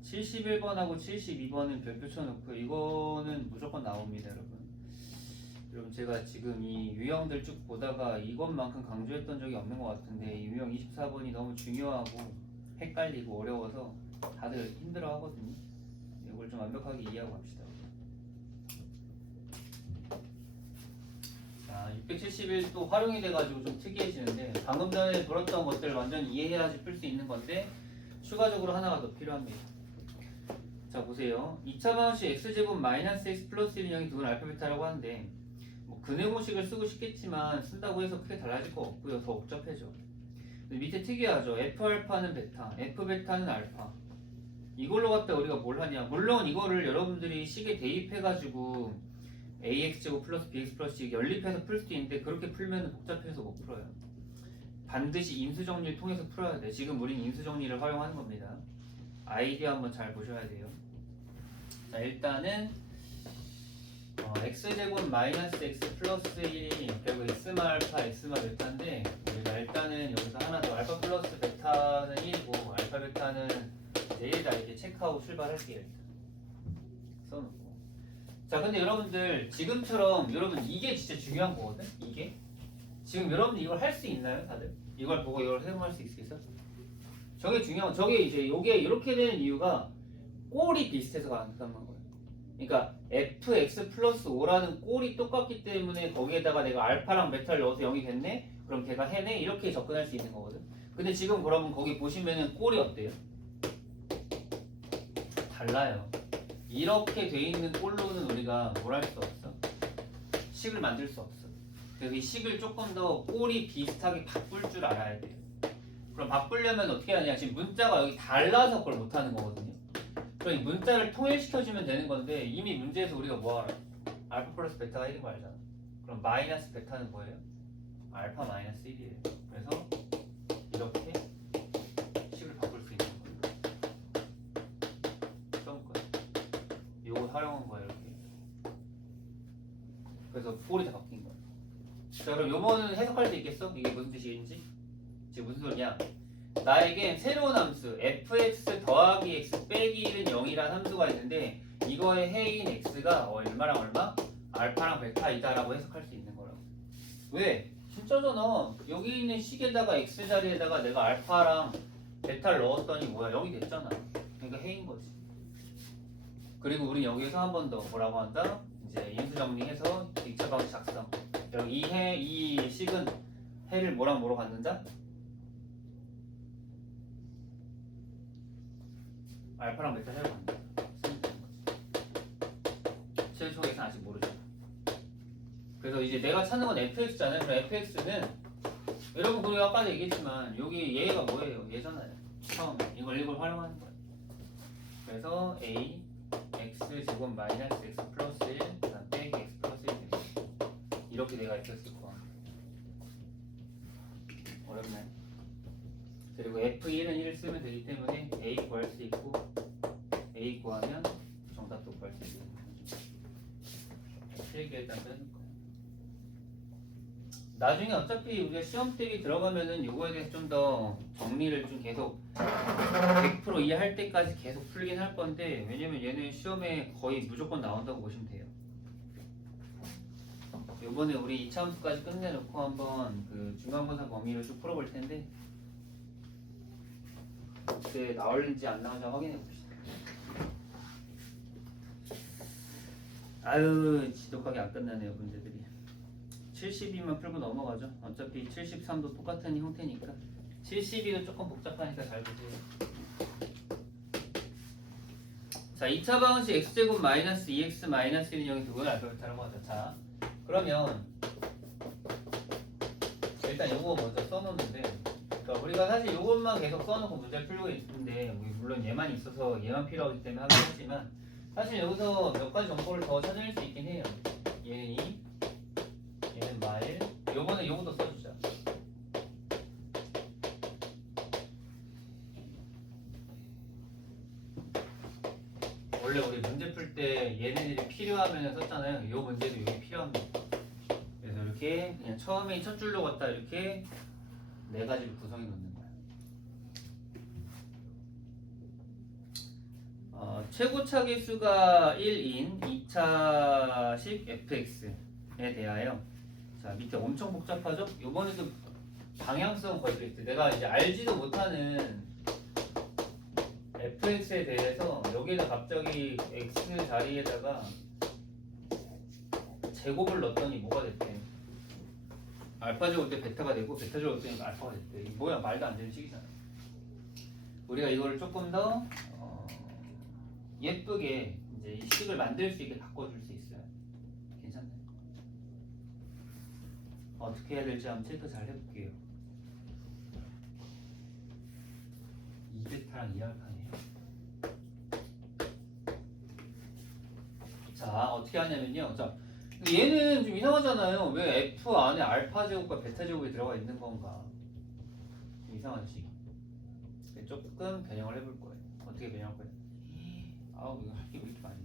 71번하고 72번은 별표 쳐놓고 이거는 무조건 나옵니다, 여러분. 여러분 제가 지금 이 유형들 쭉 보다가 이것만큼 강조했던 적이 없는 것 같은데 이 유형 24번이 너무 중요하고 헷갈리고 어려워서 다들 힘들어 하거든요. 이걸 좀 완벽하게 이해하고 갑시다. 자, 671도 활용이 돼가지고 좀 특이해지는데 방금 전에 들었던 것들을 완전히 이해해야지 풀 수 있는 건데 추가적으로 하나가 더 필요합니다. 자, 보세요. 2차 방식 x제곱 마이너스 x 플러스 1인 형이 두 분 알파 베타라고 하는데 뭐 근해 공식을 쓰고 싶겠지만 쓴다고 해서 크게 달라질 거 없고요. 더 복잡해져. 밑에 특이하죠. f 알파는 베타, f 베타는 알파. 이걸로 갖다 우리가 뭘 하냐. 물론 이거를 여러분들이 식에 대입해가지고 ax제곱 플러스 bx 플러스 연립해서 풀 수도 있는데 그렇게 풀면 복잡해서 못 풀어요. 반드시 인수정리를 통해서 풀어야 돼. 지금 우린 인수정리를 활용하는 겁니다. 아이디어 한번 잘 보셔야 돼요. 자, 일단은 x제곱 마이너스 x 플러스 1이 결국 x마 알파, x마 베타인데 우리가 일단은 여기서 하나 더 알파 플러스 베타는 1이고 알파 베타는 4이다 이렇게 체크하고 출발할게요. 일단 써놓고. 자, 근데 여러분들 지금처럼 여러분 이게 진짜 중요한 거거든. 이게 지금 여러분들 이걸 할 수 있나요, 다들? 이걸 보고 이걸 해석할 수 있겠어? 저게 중요한 거. 저게 이제 요게 이렇게 되는 이유가 꼴이 비슷해서 가능한 거예요. 그러니까 fx 플러스 5라는 꼴이 똑같기 때문에 거기에다가 내가 알파랑 베타를 넣어서 0이 됐네? 그럼 걔가 해네? 이렇게 접근할 수 있는 거거든. 근데 지금 그러면 거기 보시면은 꼴이 어때요? 달라요. 이렇게 돼 있는 꼴로는 우리가 뭘 할 수 없어? 식을 만들 수 없어. 그래서 이 식을 조금 더 꼴이 비슷하게 바꿀 줄 알아야 돼요. 그럼 바꾸려면 어떻게 하냐? 지금 문자가 여기 달라서 그걸 못하는 거거든요. 그럼 이 문자를 통일시켜주면 되는 건데 이미 문제에서 우리가 뭐 알아? 알파 플러스 베타가 1인 거 알잖아. 그럼 마이너스 베타는 뭐예요? 알파 마이너스 1이에요. 그래서 이렇게 식을 바꿀 수 있는 거예요. 써볼까요? 이거 활용한 거예요, 이렇게. 그래서 꼴이 다 바뀐 거예요. 자, 그럼 요거는 해석할 수 있겠어? 이게 무슨 뜻인지? 지금 무슨 소리냐? 나에게 새로운 함수 fx 더하기 x 빼기 1은 0이라는 함수가 있는데 이거의 해인 x가 얼마랑 얼마? 알파랑 베타이다라고 해석할 수 있는 거라고. 왜? 진짜잖아. 여기 있는 식에다가 x 자리에다가 내가 알파랑 베타를 넣었더니 뭐야? 0이 됐잖아. 그러니까 해인 거지. 그리고 우리 여기서 한 번 더 뭐라고 한다? 이제 인수 정리해서 2차 방식 작성. 여기 이 식은 해를 뭐랑 뭐로 갖는다? 알파랑 베타 해로 갖는다. 최초 계산 아직 모르죠. 그래서 이제 내가 찾는 건 fx잖아요. 그럼 fx는 여러분 그리고 아까도 얘기했지만 여기 얘가 뭐예요? 얘잖아요. 처음에 이걸 활용하는 거예요. 그래서 a x 제곱 마이너스 x 플러스 1 그다음 빼기 x 플러스 1 됩니다. 이렇게 내가 fx 구하는 거예요. 어렵나요? 그리고 f1은 1을 쓰면 되기 때문에 a 구할 수 있고 A 구하면 정답도 구할 수 있는 거죠. 실기 일단 빼놓을 거예요. 나중에 어차피 우리가 시험 대비 들어가면은 이거에 대해서 좀 더 정리를 좀 계속 100% 이해할 때까지 계속 풀긴 할 건데, 왜냐면 얘는 시험에 거의 무조건 나온다고 보시면 돼요. 이번에 우리 2차 함수까지 끝내놓고 한번 그 중간고사 범위를 쭉 풀어볼 텐데, 그때 나올는지 안 나올는지 확인해 봅시다. 아유, 지독하게 안 끝나네요 문제들이. 72만 풀고 넘어가죠. 어차피 73도 똑같은 형태니까. 72도 조금 복잡하니까 잘 보세요. 자, 2차 방정식 x제곱 마이너스 2x 마이너스 1은 0이 그걸 알파벳이라고 하자. 자, 그러면 일단 요거 먼저 써놓는데, 그러니까 우리가 사실 요것만 계속 써놓고 문제를 풀고 있는데, 물론 얘만 있어서 얘만 필요하기 때문에 하긴 했지만, 사실 여기서 몇 가지 정보를 더 찾아낼 수 있긴 해요. 얘는 2, 얘는 마일. 요번에 요것도 써주자. 원래 우리 문제 풀 때 얘네들이 필요하면 썼잖아요. 요 문제도 여기 필요합니다. 그래서 이렇게 그냥 처음에 첫 줄로 갖다 이렇게 네 가지를 구성해 놓는 거야. 최고차 계수가 1인 2차식 fx에 대하여, 자 밑에 엄청 복잡하죠? 요번에도 방향성 거의 비슷해. 내가 이제 알지도 못하는 fx에 대해서 여기에다 갑자기 x 자리에다가 제곱을 넣었더니 뭐가 됐대? 알파 제곱 때 베타가 되고 베타 제곱 때 알파가 됐대. 이게 뭐야, 말도 안 되는 식이잖아. 우리가 이거를 조금 더 예쁘게 이제 이 식을 만들 수 있게 바꿔줄 수 있어요. 괜찮나요? 어떻게 해야 될지 한번 체크 잘 해볼게요. 2베타랑 2알파네요. 자, 어떻게 하냐면요. 자, 얘는 좀 이상하잖아요. 왜 F 안에 알파 제곱과 베타 제곱이 들어가 있는 건가? 이상한 식. 조금 변형을 해볼 거예요. 어떻게 변형할 거예요? 아우, 이거 할 게 왜 이렇게 많냐?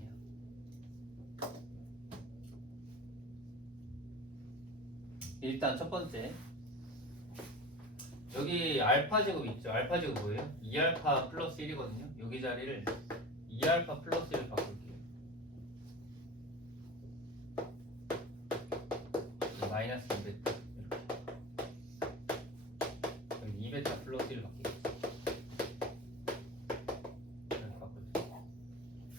일단 첫 번째, 여기 알파 제곱 있죠? 알파 제곱 뭐예요? 2알파 플러스 1이거든요. 여기 자리를 2알파 플러스 1을 바꿀게요. 마이너스 2베타 이렇게. 여기 2베타 플러스 1을 바뀌겠죠. 이렇게 바꿀게요.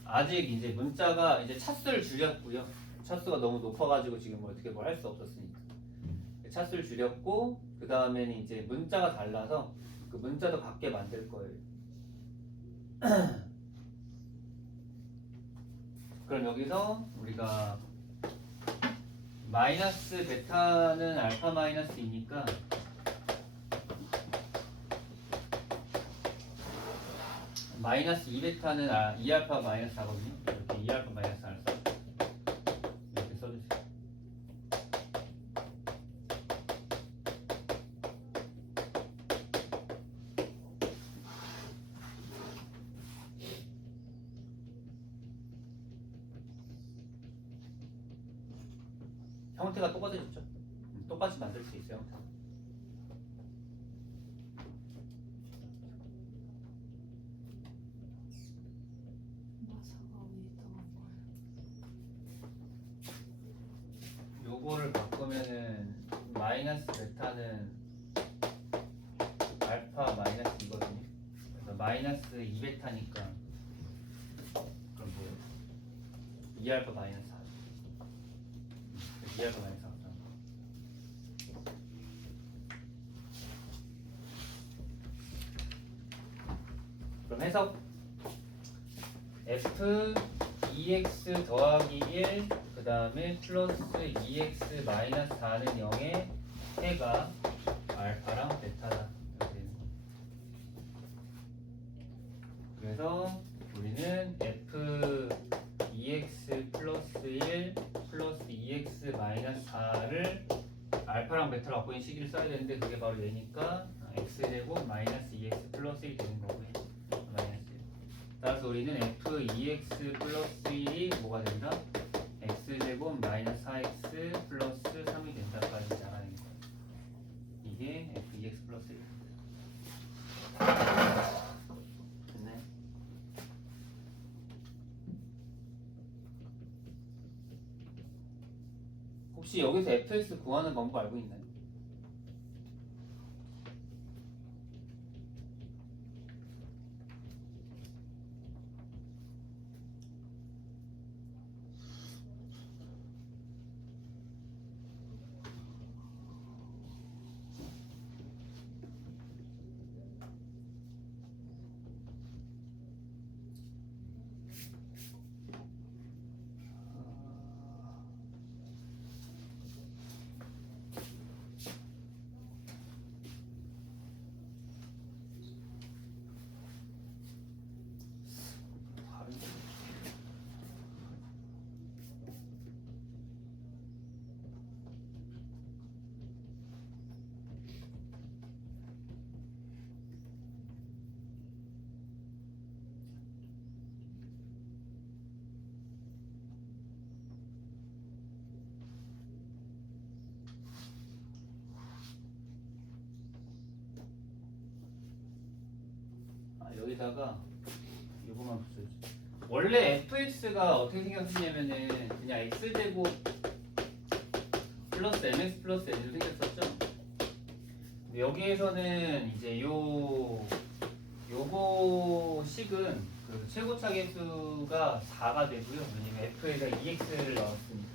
아직 이제 문자가 이제 차수를 줄였고요. 차수가 너무 높아가지고 지금 뭐 어떻게 뭘 할 수 없었으니까 차수를 줄였고, 그 다음에는 이제 문자가 달라서 그 문자도 같게 만들 거예요. 그럼 여기서 우리가 마이너스 베타는 알파 마이너스 2니까 마이너스 2베타는 2알파 마이너스 4거든요. 이렇게 2알파 마이너스 4를 써. 이렇게 써주세요. 형태가 똑같아졌죠? 똑같이 만들 수 있어요. 형태. 마사가 위에다가 뭘? 요거를 바꾸면은 마이너스 베타는 알파 마이너스 2거든요. 그래서 마이너스 2베타니까 그럼 뭐예요? 2알파 마이너스 4. 2알파 마이너스 4. 그럼 해석 f 2x 더하기 1 그 다음에 플러스 2x 마이너스 4는 0의 해가 알파랑 베타다. 이렇게 되는 거예요. 그래서 우리는 f 2x 플러스 1 플러스 2x 마이너스 4를 알파랑 베타로 갖고 있는 식을 써야 되는데, 그게 바로 얘니까 x제곱 마이너스 2x 플러스 1이 되는 거고요. 마이너스 1. 따라서 우리는 f2x 플러스 1이 뭐가 된다? x제곱 마이너스 4x 플러스 3이 된다까지 나가는 거예요. 이게 f2x 플러스 1. 됐네. 혹시 여기서 fx 구하는 방법 알고 있나요? 여기다가 이거만 붙여줘. 원래 fx가 어떻게 생겼냐면은 그냥 x제곱 플러스 mx 플러스 n으로 생겼었죠. 근데 여기에서는 이제 요거 식은 그 최고차 계수가 4가 되고요. 왜냐면 f에다 2x를 넣었으니까.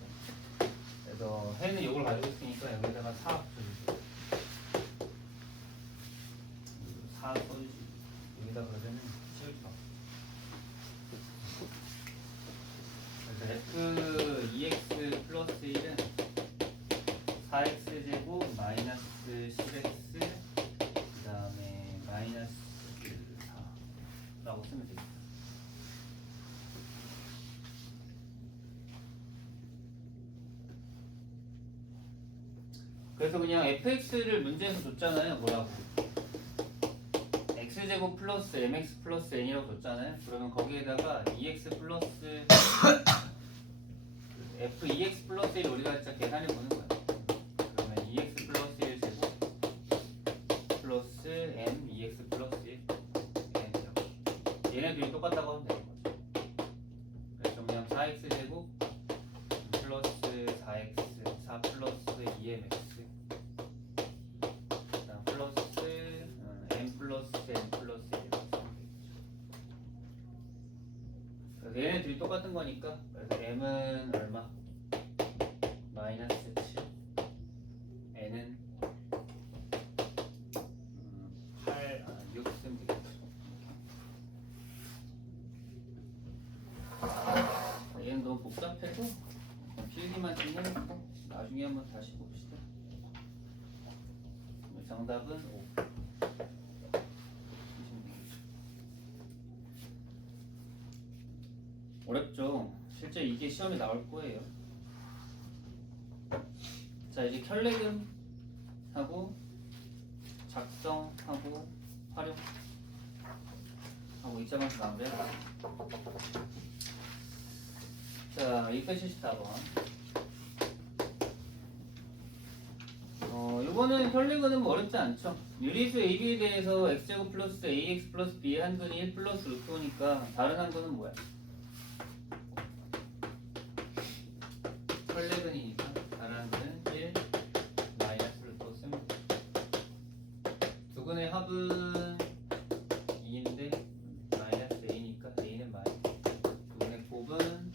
그래서 해는 요걸 가지고 있으니까 여기다가 4 붙여주세요. 4 써주시고 여기다 그러면은 채우죠. 그래서 f2x 플러스 1은 4x제곱 마이너스 10x 그 다음에 마이너스 4라고 쓰면 되겠다. 그래서 그냥 fx를 문제에서 줬잖아요. 뭐라고? x제곱 플러스 mx 플러스 n이라고 줬잖아요. 그러면 거기에다가 2x 플러스 f2x 플러스 1 우리가 진짜 계산해 보는 거야. 그러면 2x 플러스 1 제곱 플러스 m 2x 플러스 1 얘네들이 똑같다고 하면 되는 거죠. 그래서 그냥 4x 제곱 플러스 4x 4 플러스 2mx 플러스 m 플러스 n 플러스 1 그래서 얘네들이 똑같은 거니까 그래서 m은 얼마? 마이너스 7 n은 6 쓰면 되겠다. 얘는 너무 복잡해서 필기만 좀 해놓고 나중에 한번 다시 봅시다. 정답은 5. 어렵죠? 실제 이게 시험에 나올 거예요. 자, 이제 켤레금하고 작성하고 활용하고 이점에서 마무리할게요. 자, 274번. 이거는 켤레금은 뭐 어렵지 않죠? 유리수 AB에 대해서 x제곱 플러스 ax 플러스 b의 한근이 1 플러스 루트 5니까 다른 한근은 뭐야? 켤레근이니까 다른 한근은 1 마이너스 루트 5 쓰면 돼. 두 근의 합은 2인데 마이너스 a니까 a는 마이너스. 두 근의 곱은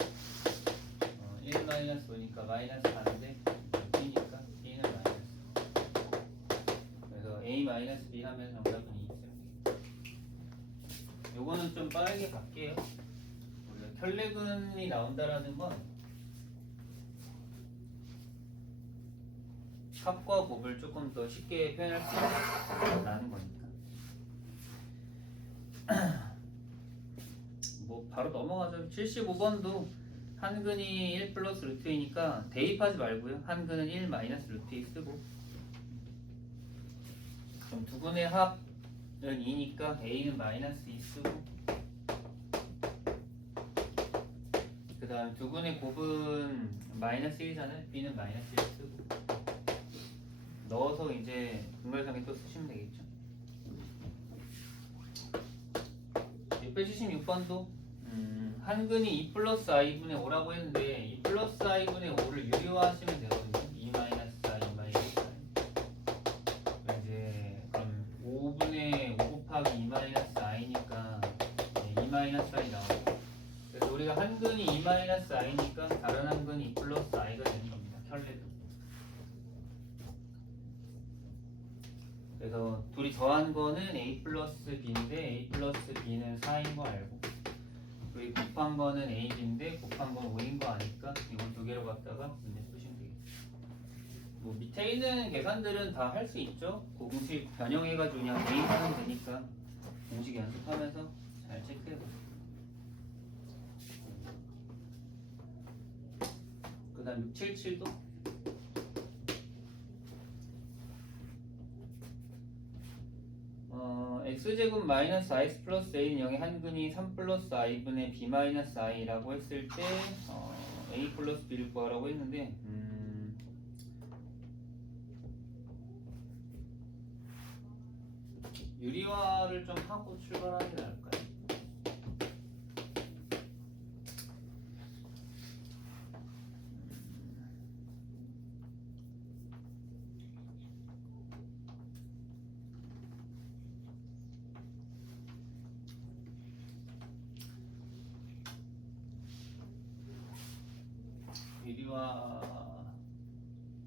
1 마이너스 5니까 마이너스 4인데 b니까 b는 마이너스. 그래서 a 마이너스 b 하면 정답은 2 있어요. 요거는 좀 빠르게 갈게요. 우리가 켤레근이 나온다라는 건 합과 곱을 조금 더 쉽게 표현할 수 있다는 거니까. 뭐 바로 넘어가죠. 75번도 한근이 1 플러스 루트 2니까 대입하지 말고요. 한근은 1 마이너스 루트 2 쓰고. 그럼 두 근의 합은 2니까 a는 마이너스 2 쓰고. 그 다음 두근의 곱은 마이너스 1이잖아요. b는 마이너스 1 쓰고 넣어서 이제 분갈상에 또 쓰시면 되겠죠. 676번도 한근이 2 플러스 i분의 5라고 했는데 2 플러스 i분의 5를 유리화하시면 되거든요. 2 마이너스 i, 2 마이너스 i. 이제 그럼 5분의 5 곱하기 2 마이너스 i니까 2 마이너스 i 나오고, 그래서 우리가 한근이 2 마이너스 i니까 다른 한근이 2 플러스 i가 되는 겁니다. 켤레도. 그래서 둘이 더한 거는 a 플러스 b인데 a 플러스 b는 4인 거 알고, 그리고 곱한 거는 ab인데 곱한 건 5인 거 아니까 이걸 두 개로 갖다가 문제 푸시면 되겠죠. 뭐 밑에 있는 계산들은 다 할 수 있죠. 그 공식 변형해가지고 그냥 대입하면 되니까 공식 연습하면서 잘 체크해보세요. 그 다음 677도 x제곱 마이너스 x 플러스 a는 0의 한근이 3 플러스 i분의 b 마이너스 i라고 했을 때 a 플러스 b를 구하라고 했는데 유리화를 좀 하고 출발하는 게 나을까요?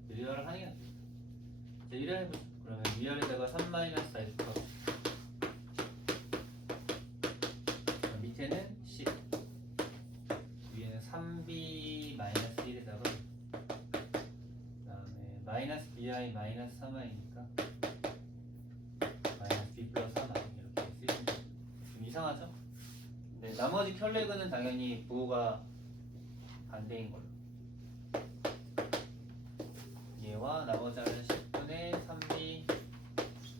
유리화를 하는 게 낫죠. 자, 유리화 해보죠. 그러면 위아래다가 3 마이너스 i 플러스 밑에는 10, 위에는 3b 마이너스 1에다가 그 다음에 마이너스 bi 마이너스 3i니까 마이너스 b 플러스 3i 이렇게 쓰시면 돼요. 좀 이상하죠? 네, 나머지 켤레근은 당연히 부호가 반대인 걸로. 얘와 나머지 하는 10분의 3b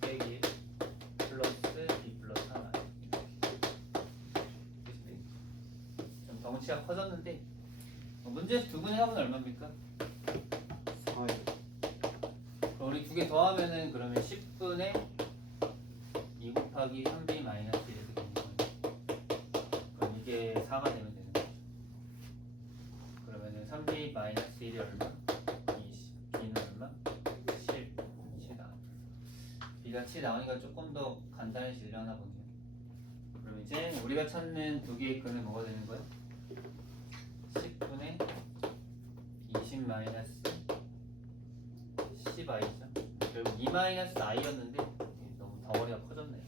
빼기 1 플러스 b 플러스 3i. 좀 덩치가 커졌는데 문제에서 두 분의 합은 얼마입니까? 4요. 우리 두 개 더하면은 그러면 10분의 2 곱하기 3b 마이너스 1이 되는 거예요. 그럼 이게 4가 되면 되는 거죠. 그러면은 3b 마이너스 1이 얼마? 20. b는 얼마? 7. 7 나와. b가 7 나오니까 조금 더 간단해지려나 보네요. 그럼 이제 우리가 찾는 두 개의 근은 뭐가 되는 거예요? 10분의 20 마이너스 10i죠. 결국 2 마이너스 i였는데 너무 덩어리가 커졌네요.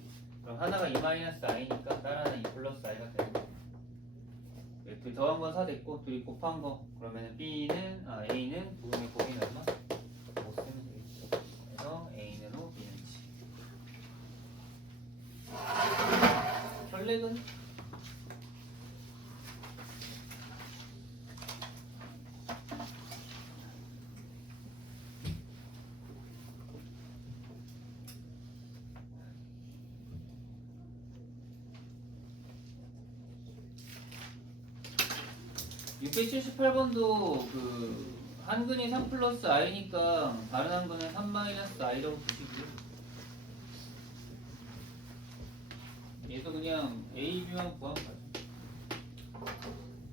그럼 하나가 2 마이너스 i니까 다른 하나 2 플러스 i가 되는 거예요. 둘이 더한 건 4 됐고 둘이 곱한 거 그러면 B는 A는 부분의 곱인 얼마? 5 쓰면 되겠죠. 그래서 A는 5, B는 7. 혈렉은 (678번도) 그 한근이 3 플러스 i니까 다른 한근은 3 마이너스 i라고 보시고요. 얘도 그냥 a, b만 구하면 가죠.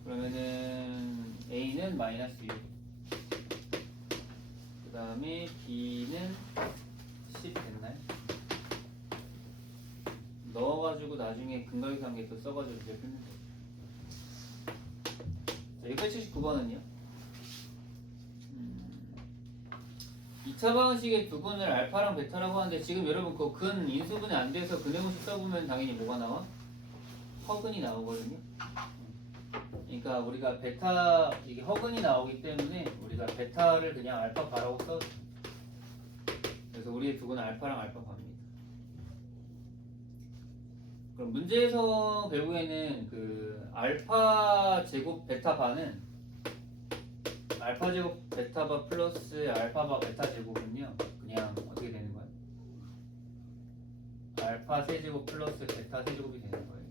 그러면은 a는 마이너스 6, 그 다음에 b는 10 됐나요? 넣어가지고 나중에 근각유사관계 또 써가지고 이제 풀면 돼요. 679번은요. 2차 방식의 두근을 알파랑 베타라고 하는데 지금 여러분 그 근 인수분해 안 돼서 근의 공식 써보면 당연히 뭐가 나와? 허근이 나오거든요. 그러니까 우리가 베타 이게 허근이 나오기 때문에 우리가 베타를 그냥 알파 바라고 써. 그래서 우리의 두근은 알파랑 알파 바입니다. 그럼 문제에서 결국에는 그 알파 제곱 베타 바는 알파 제곱 베타 바 플러스 알파 바 베타 제곱은요 그냥 어떻게 되는 거예요? 알파 세제곱 플러스 베타 세제곱이 되는 거예요.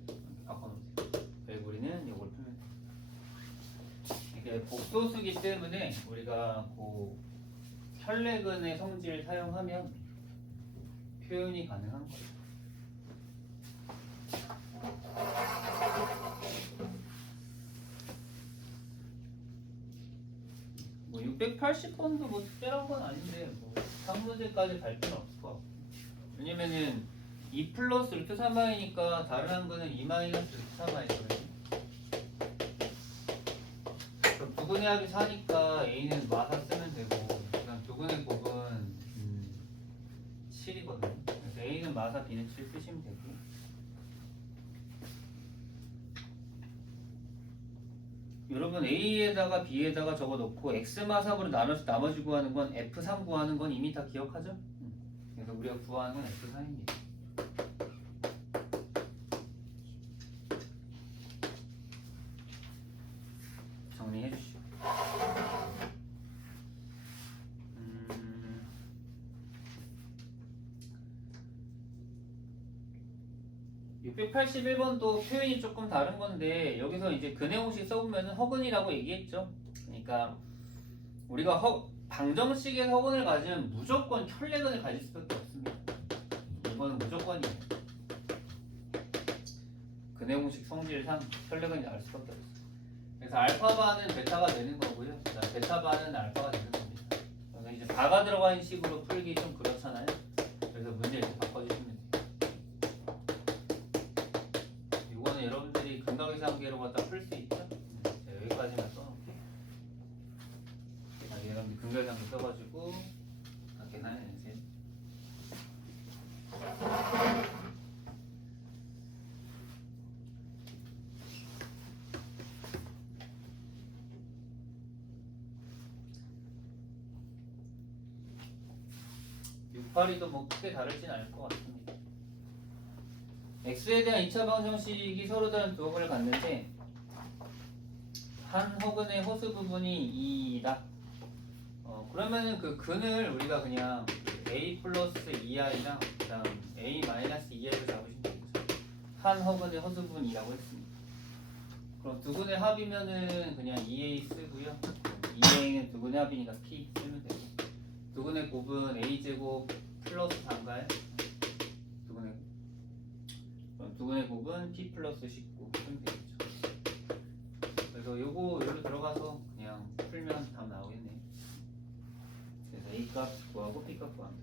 바꿔놓으세요. 결국 우리는 이걸 풀면 돼요. 네, 복소수기 때문에 우리가 그 혈내근의 성질을 사용하면 표현이 가능한 거예요. 뭐 680번도 뭐 특별한 건 아닌데 뭐 3문제까지 갈 필요는 없을 것 같고, 왜냐면은 2 플러스 루트 3i니까 다른 한근은 2 마이너스 루트 3i거든요. 그럼 두근의 합이 4니까 a는 마사 쓰면 되고, 그다음 두근의 곱은 7이거든요. 그래서 a는 마사, b는 7 쓰시면 되고, 여러분 a에다가 b에다가 적어놓고 x마삼으로 나눠서 나머지 구하는 건 f3 구하는 건 이미 다 기억하죠? 그래서 우리가 구하는 건 f3입니다. 정리해 주시고, 681번도 표현이 조금 다른 건데, 여기서 이제 근해공식 써보면 허근이라고 얘기했죠. 그러니까 우리가 방정식의 허근을 가지면 무조건 혈내근을 가질 수밖에 없습니다. 이거는 무조건이에요. 근해공식 성질상 혈내근이 나올 수밖에 없어요. 그래서 알파바는 베타가 되는 거고요. 베타바는 알파가 되는 겁니다. 그래서 이제 바가 들어간 식으로 풀기 좀 그렇잖아요. 그래서 문제 이렇게 바꿔주시면 돼요. 이거는 여러분들이 근각이상계로 갖다 풀 수 있죠? 여기까지만 써놓을게요. 여러분들 근각이상계 써가지고 계산해 내세요. 파리도 뭐 크게 다르진 않을 것 같습니다. x에 대한 2차 방정식이 서로 다른 두 허근을 갖는데, 한 허근의 허수 부분이 2다. 그러면은 그 근을 우리가 그냥 a 플러스 2i랑 그다음 a 마이너스 2i로 잡으시면 되겠죠. 한 허근의 허수 부분이 2라고 했습니다. 그럼 두 근의 합이면은 그냥 2a 쓰고요. 2a는 두 근의 합이니까 p 쓰면 되고, 두 근의 곱은 a제곱 플러스 4인가요? 두 근의 곱은 p 플러스 19 쓰면 되겠죠. 그래서 요거 여기로 들어가서 그냥 풀면 답 나오겠네요. 그래서 a 값 구하고 p 값 구하면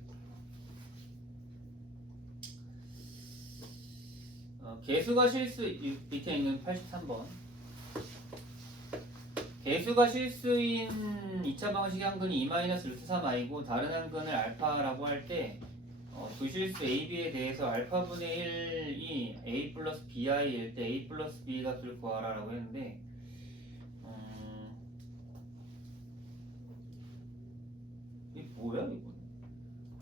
되고, 개수가 실수, 밑에 있는 83번. 개수가 실수인 2차 방식의 한근이 2-루트3i고 다른 한근을 알파라고 할 때 두 실수 a, b에 대해서 알파분의 1이 a 플러스 bi일 때 a 플러스 b 값을 구하라 라고 했는데, 이게 뭐야 이거?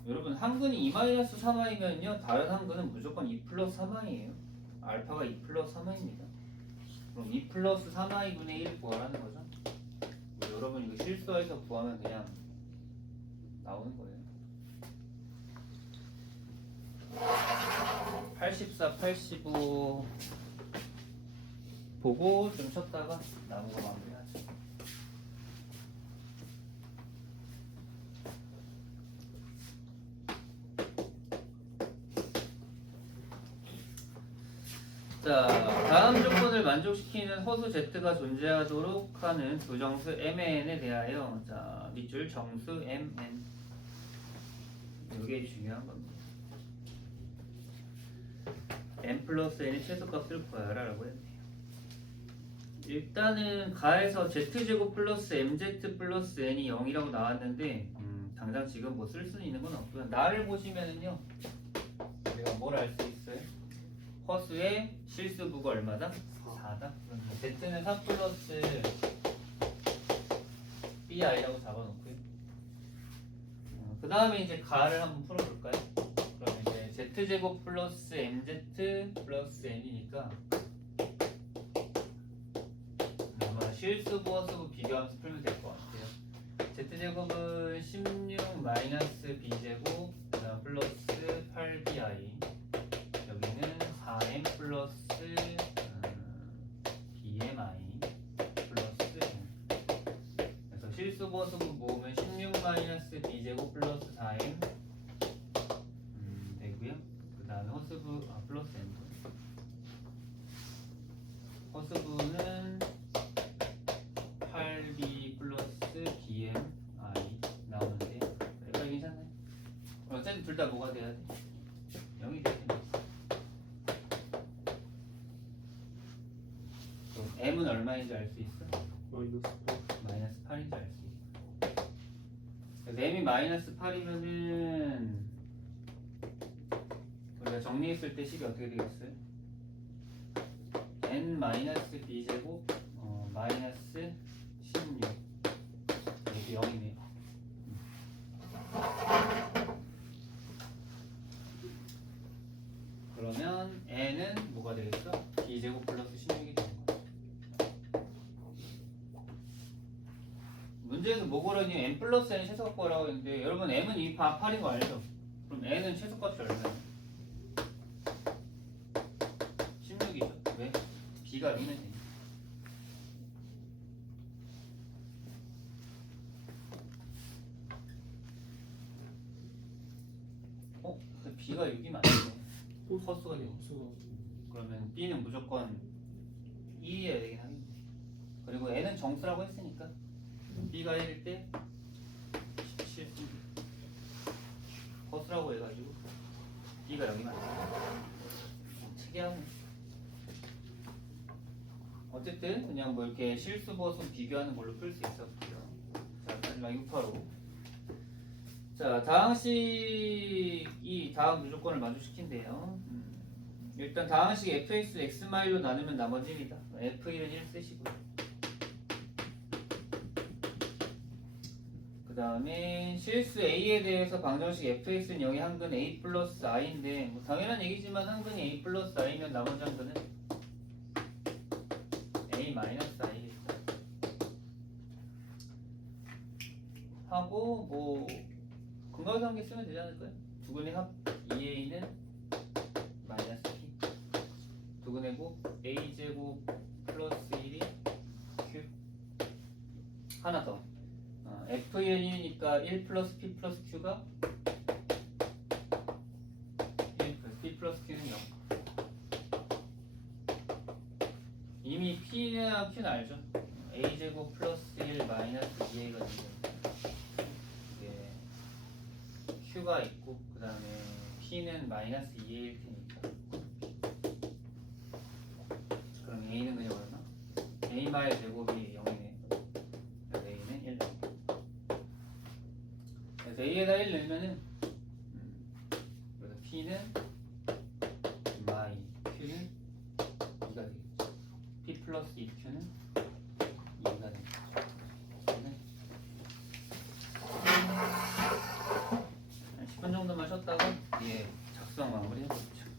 여러분 한근이 2-3i면요 다른 한근은 무조건 2 플러스 3i예요. 알파가 2 플러스 3i입니다. 그럼 2 플러스 3i분의 1 구하라는 거죠. 여러분 이거 실수해서 구하면 그냥 나오는 거예요. 84, 85 보고 좀 쉬었다가 남은 거 마무리하죠. 자, 다음 조건을 만족시키는 허수 Z가 존재하도록 하는 두 정수 MN에 대하여, 자, 밑줄 정수 MN, 이게 중요한 겁니다. n 플러스 n의 최소값을 구하라 라고 했네요. 일단은 가에서 z제곱 플러스 mz 플러스 n이 0이라고 나왔는데, 당장 지금 뭐 쓸 수는 있는 건 없고요. 나를 보시면은요, 우리가 뭘 알 수 있어요? 허수의 실수부가 얼마다? 4다. z는 3 플러스 bi라고 잡아놓고요. 그 다음에 이제 가를 한번 풀어볼까요? 그럼 이제 z제곱 플러스 mz 플러스 n이니까 아마 실수부 허수부 비교하면서 풀면 될 것 같아요. z제곱은 16 마이너스 b제곱 그다음 플러스 8bi, 여기는 4m 플러스 bmi 플러스 n. 허수분 모으면 16 마이너스 b제곱 플러스 4m 되고요. 그 다음에 허수분 플러스 n 허수분은 8b 플러스 bm i 나오는데 여기까지 괜찮나요? 어쨌든 둘 다 뭐가 돼야 돼? 0이 돼야 돼. 그럼 m은 얼마인지 알 수 있어? 마이너스 8. 마이너스 8인지 알 수 있어. 그래서 m이 마이너스 8이면은 우리가 정리했을 때 식이 어떻게 되겠어요? n 마이너스 b제곱 마이너스 16 이게 0이네. 그러면 n은 뭐가 되겠어? b제곱 플러스 16이 되는 거야. 문제에서 뭐 그러니 n 플러스 n 최소값이라고 했는데 여러분 m은 이 8인 거 알죠? 그럼 n은 최소값이 얼마야? 16이죠. 왜? b가 0이면 되니까. 근데 b가 6이면 안 되네. 허수가 되고. 그러면 b는 무조건 1이어야 되긴 하겠네. 그리고 n은 정수라고 했으니까 b가 1일 때 실수 허수라고 해가지고 b가 0이면 안 돼. 특이하네. 어쨌든 그냥 뭐 이렇게 실수 버수 비교하는 걸로 풀 수 있었고요. 자, 마지막 6파로. 자, 다항식이 다음 무조건을 만족시킨대요. 일단 다항식 fx x마일로 나누면 나머지입니다. f1은 1 쓰시고요. 그 다음에 실수 a에 대해서 방정식 fx는 0의 한근 a 플러스 i인데 뭐 당연한 얘기지만 한근이 a 플러스 i면 나머지 한근은 a 마이너스 i겠다. 하고 뭐 근각관계 쓰면 되지 않을까요? 두근의 합 2a는 마이너스 p 두근의 곱 a제곱 플러스 1이 q 하나 더 fn이니까 1 플러스 p 플러스 q가 1 플러스 p 플러스 q는 0 이미 p나 q는 알죠? a제곱 플러스 1 마이너스 2a가 되죠. q가 있고 그 다음에 p는 마이너스 2a일 테니까 그럼 a는 그냥 얼마? a 마일 제곱이 0이네. 그래서 a는 1 그래서 a에다 1 넣으면은 그래서 p는 마이 q는 2가 되겠죠. p 플러스 2q는 2가 되겠죠. 10분 정도만 쉬었다가 뒤에 작성 마무리 해보죠.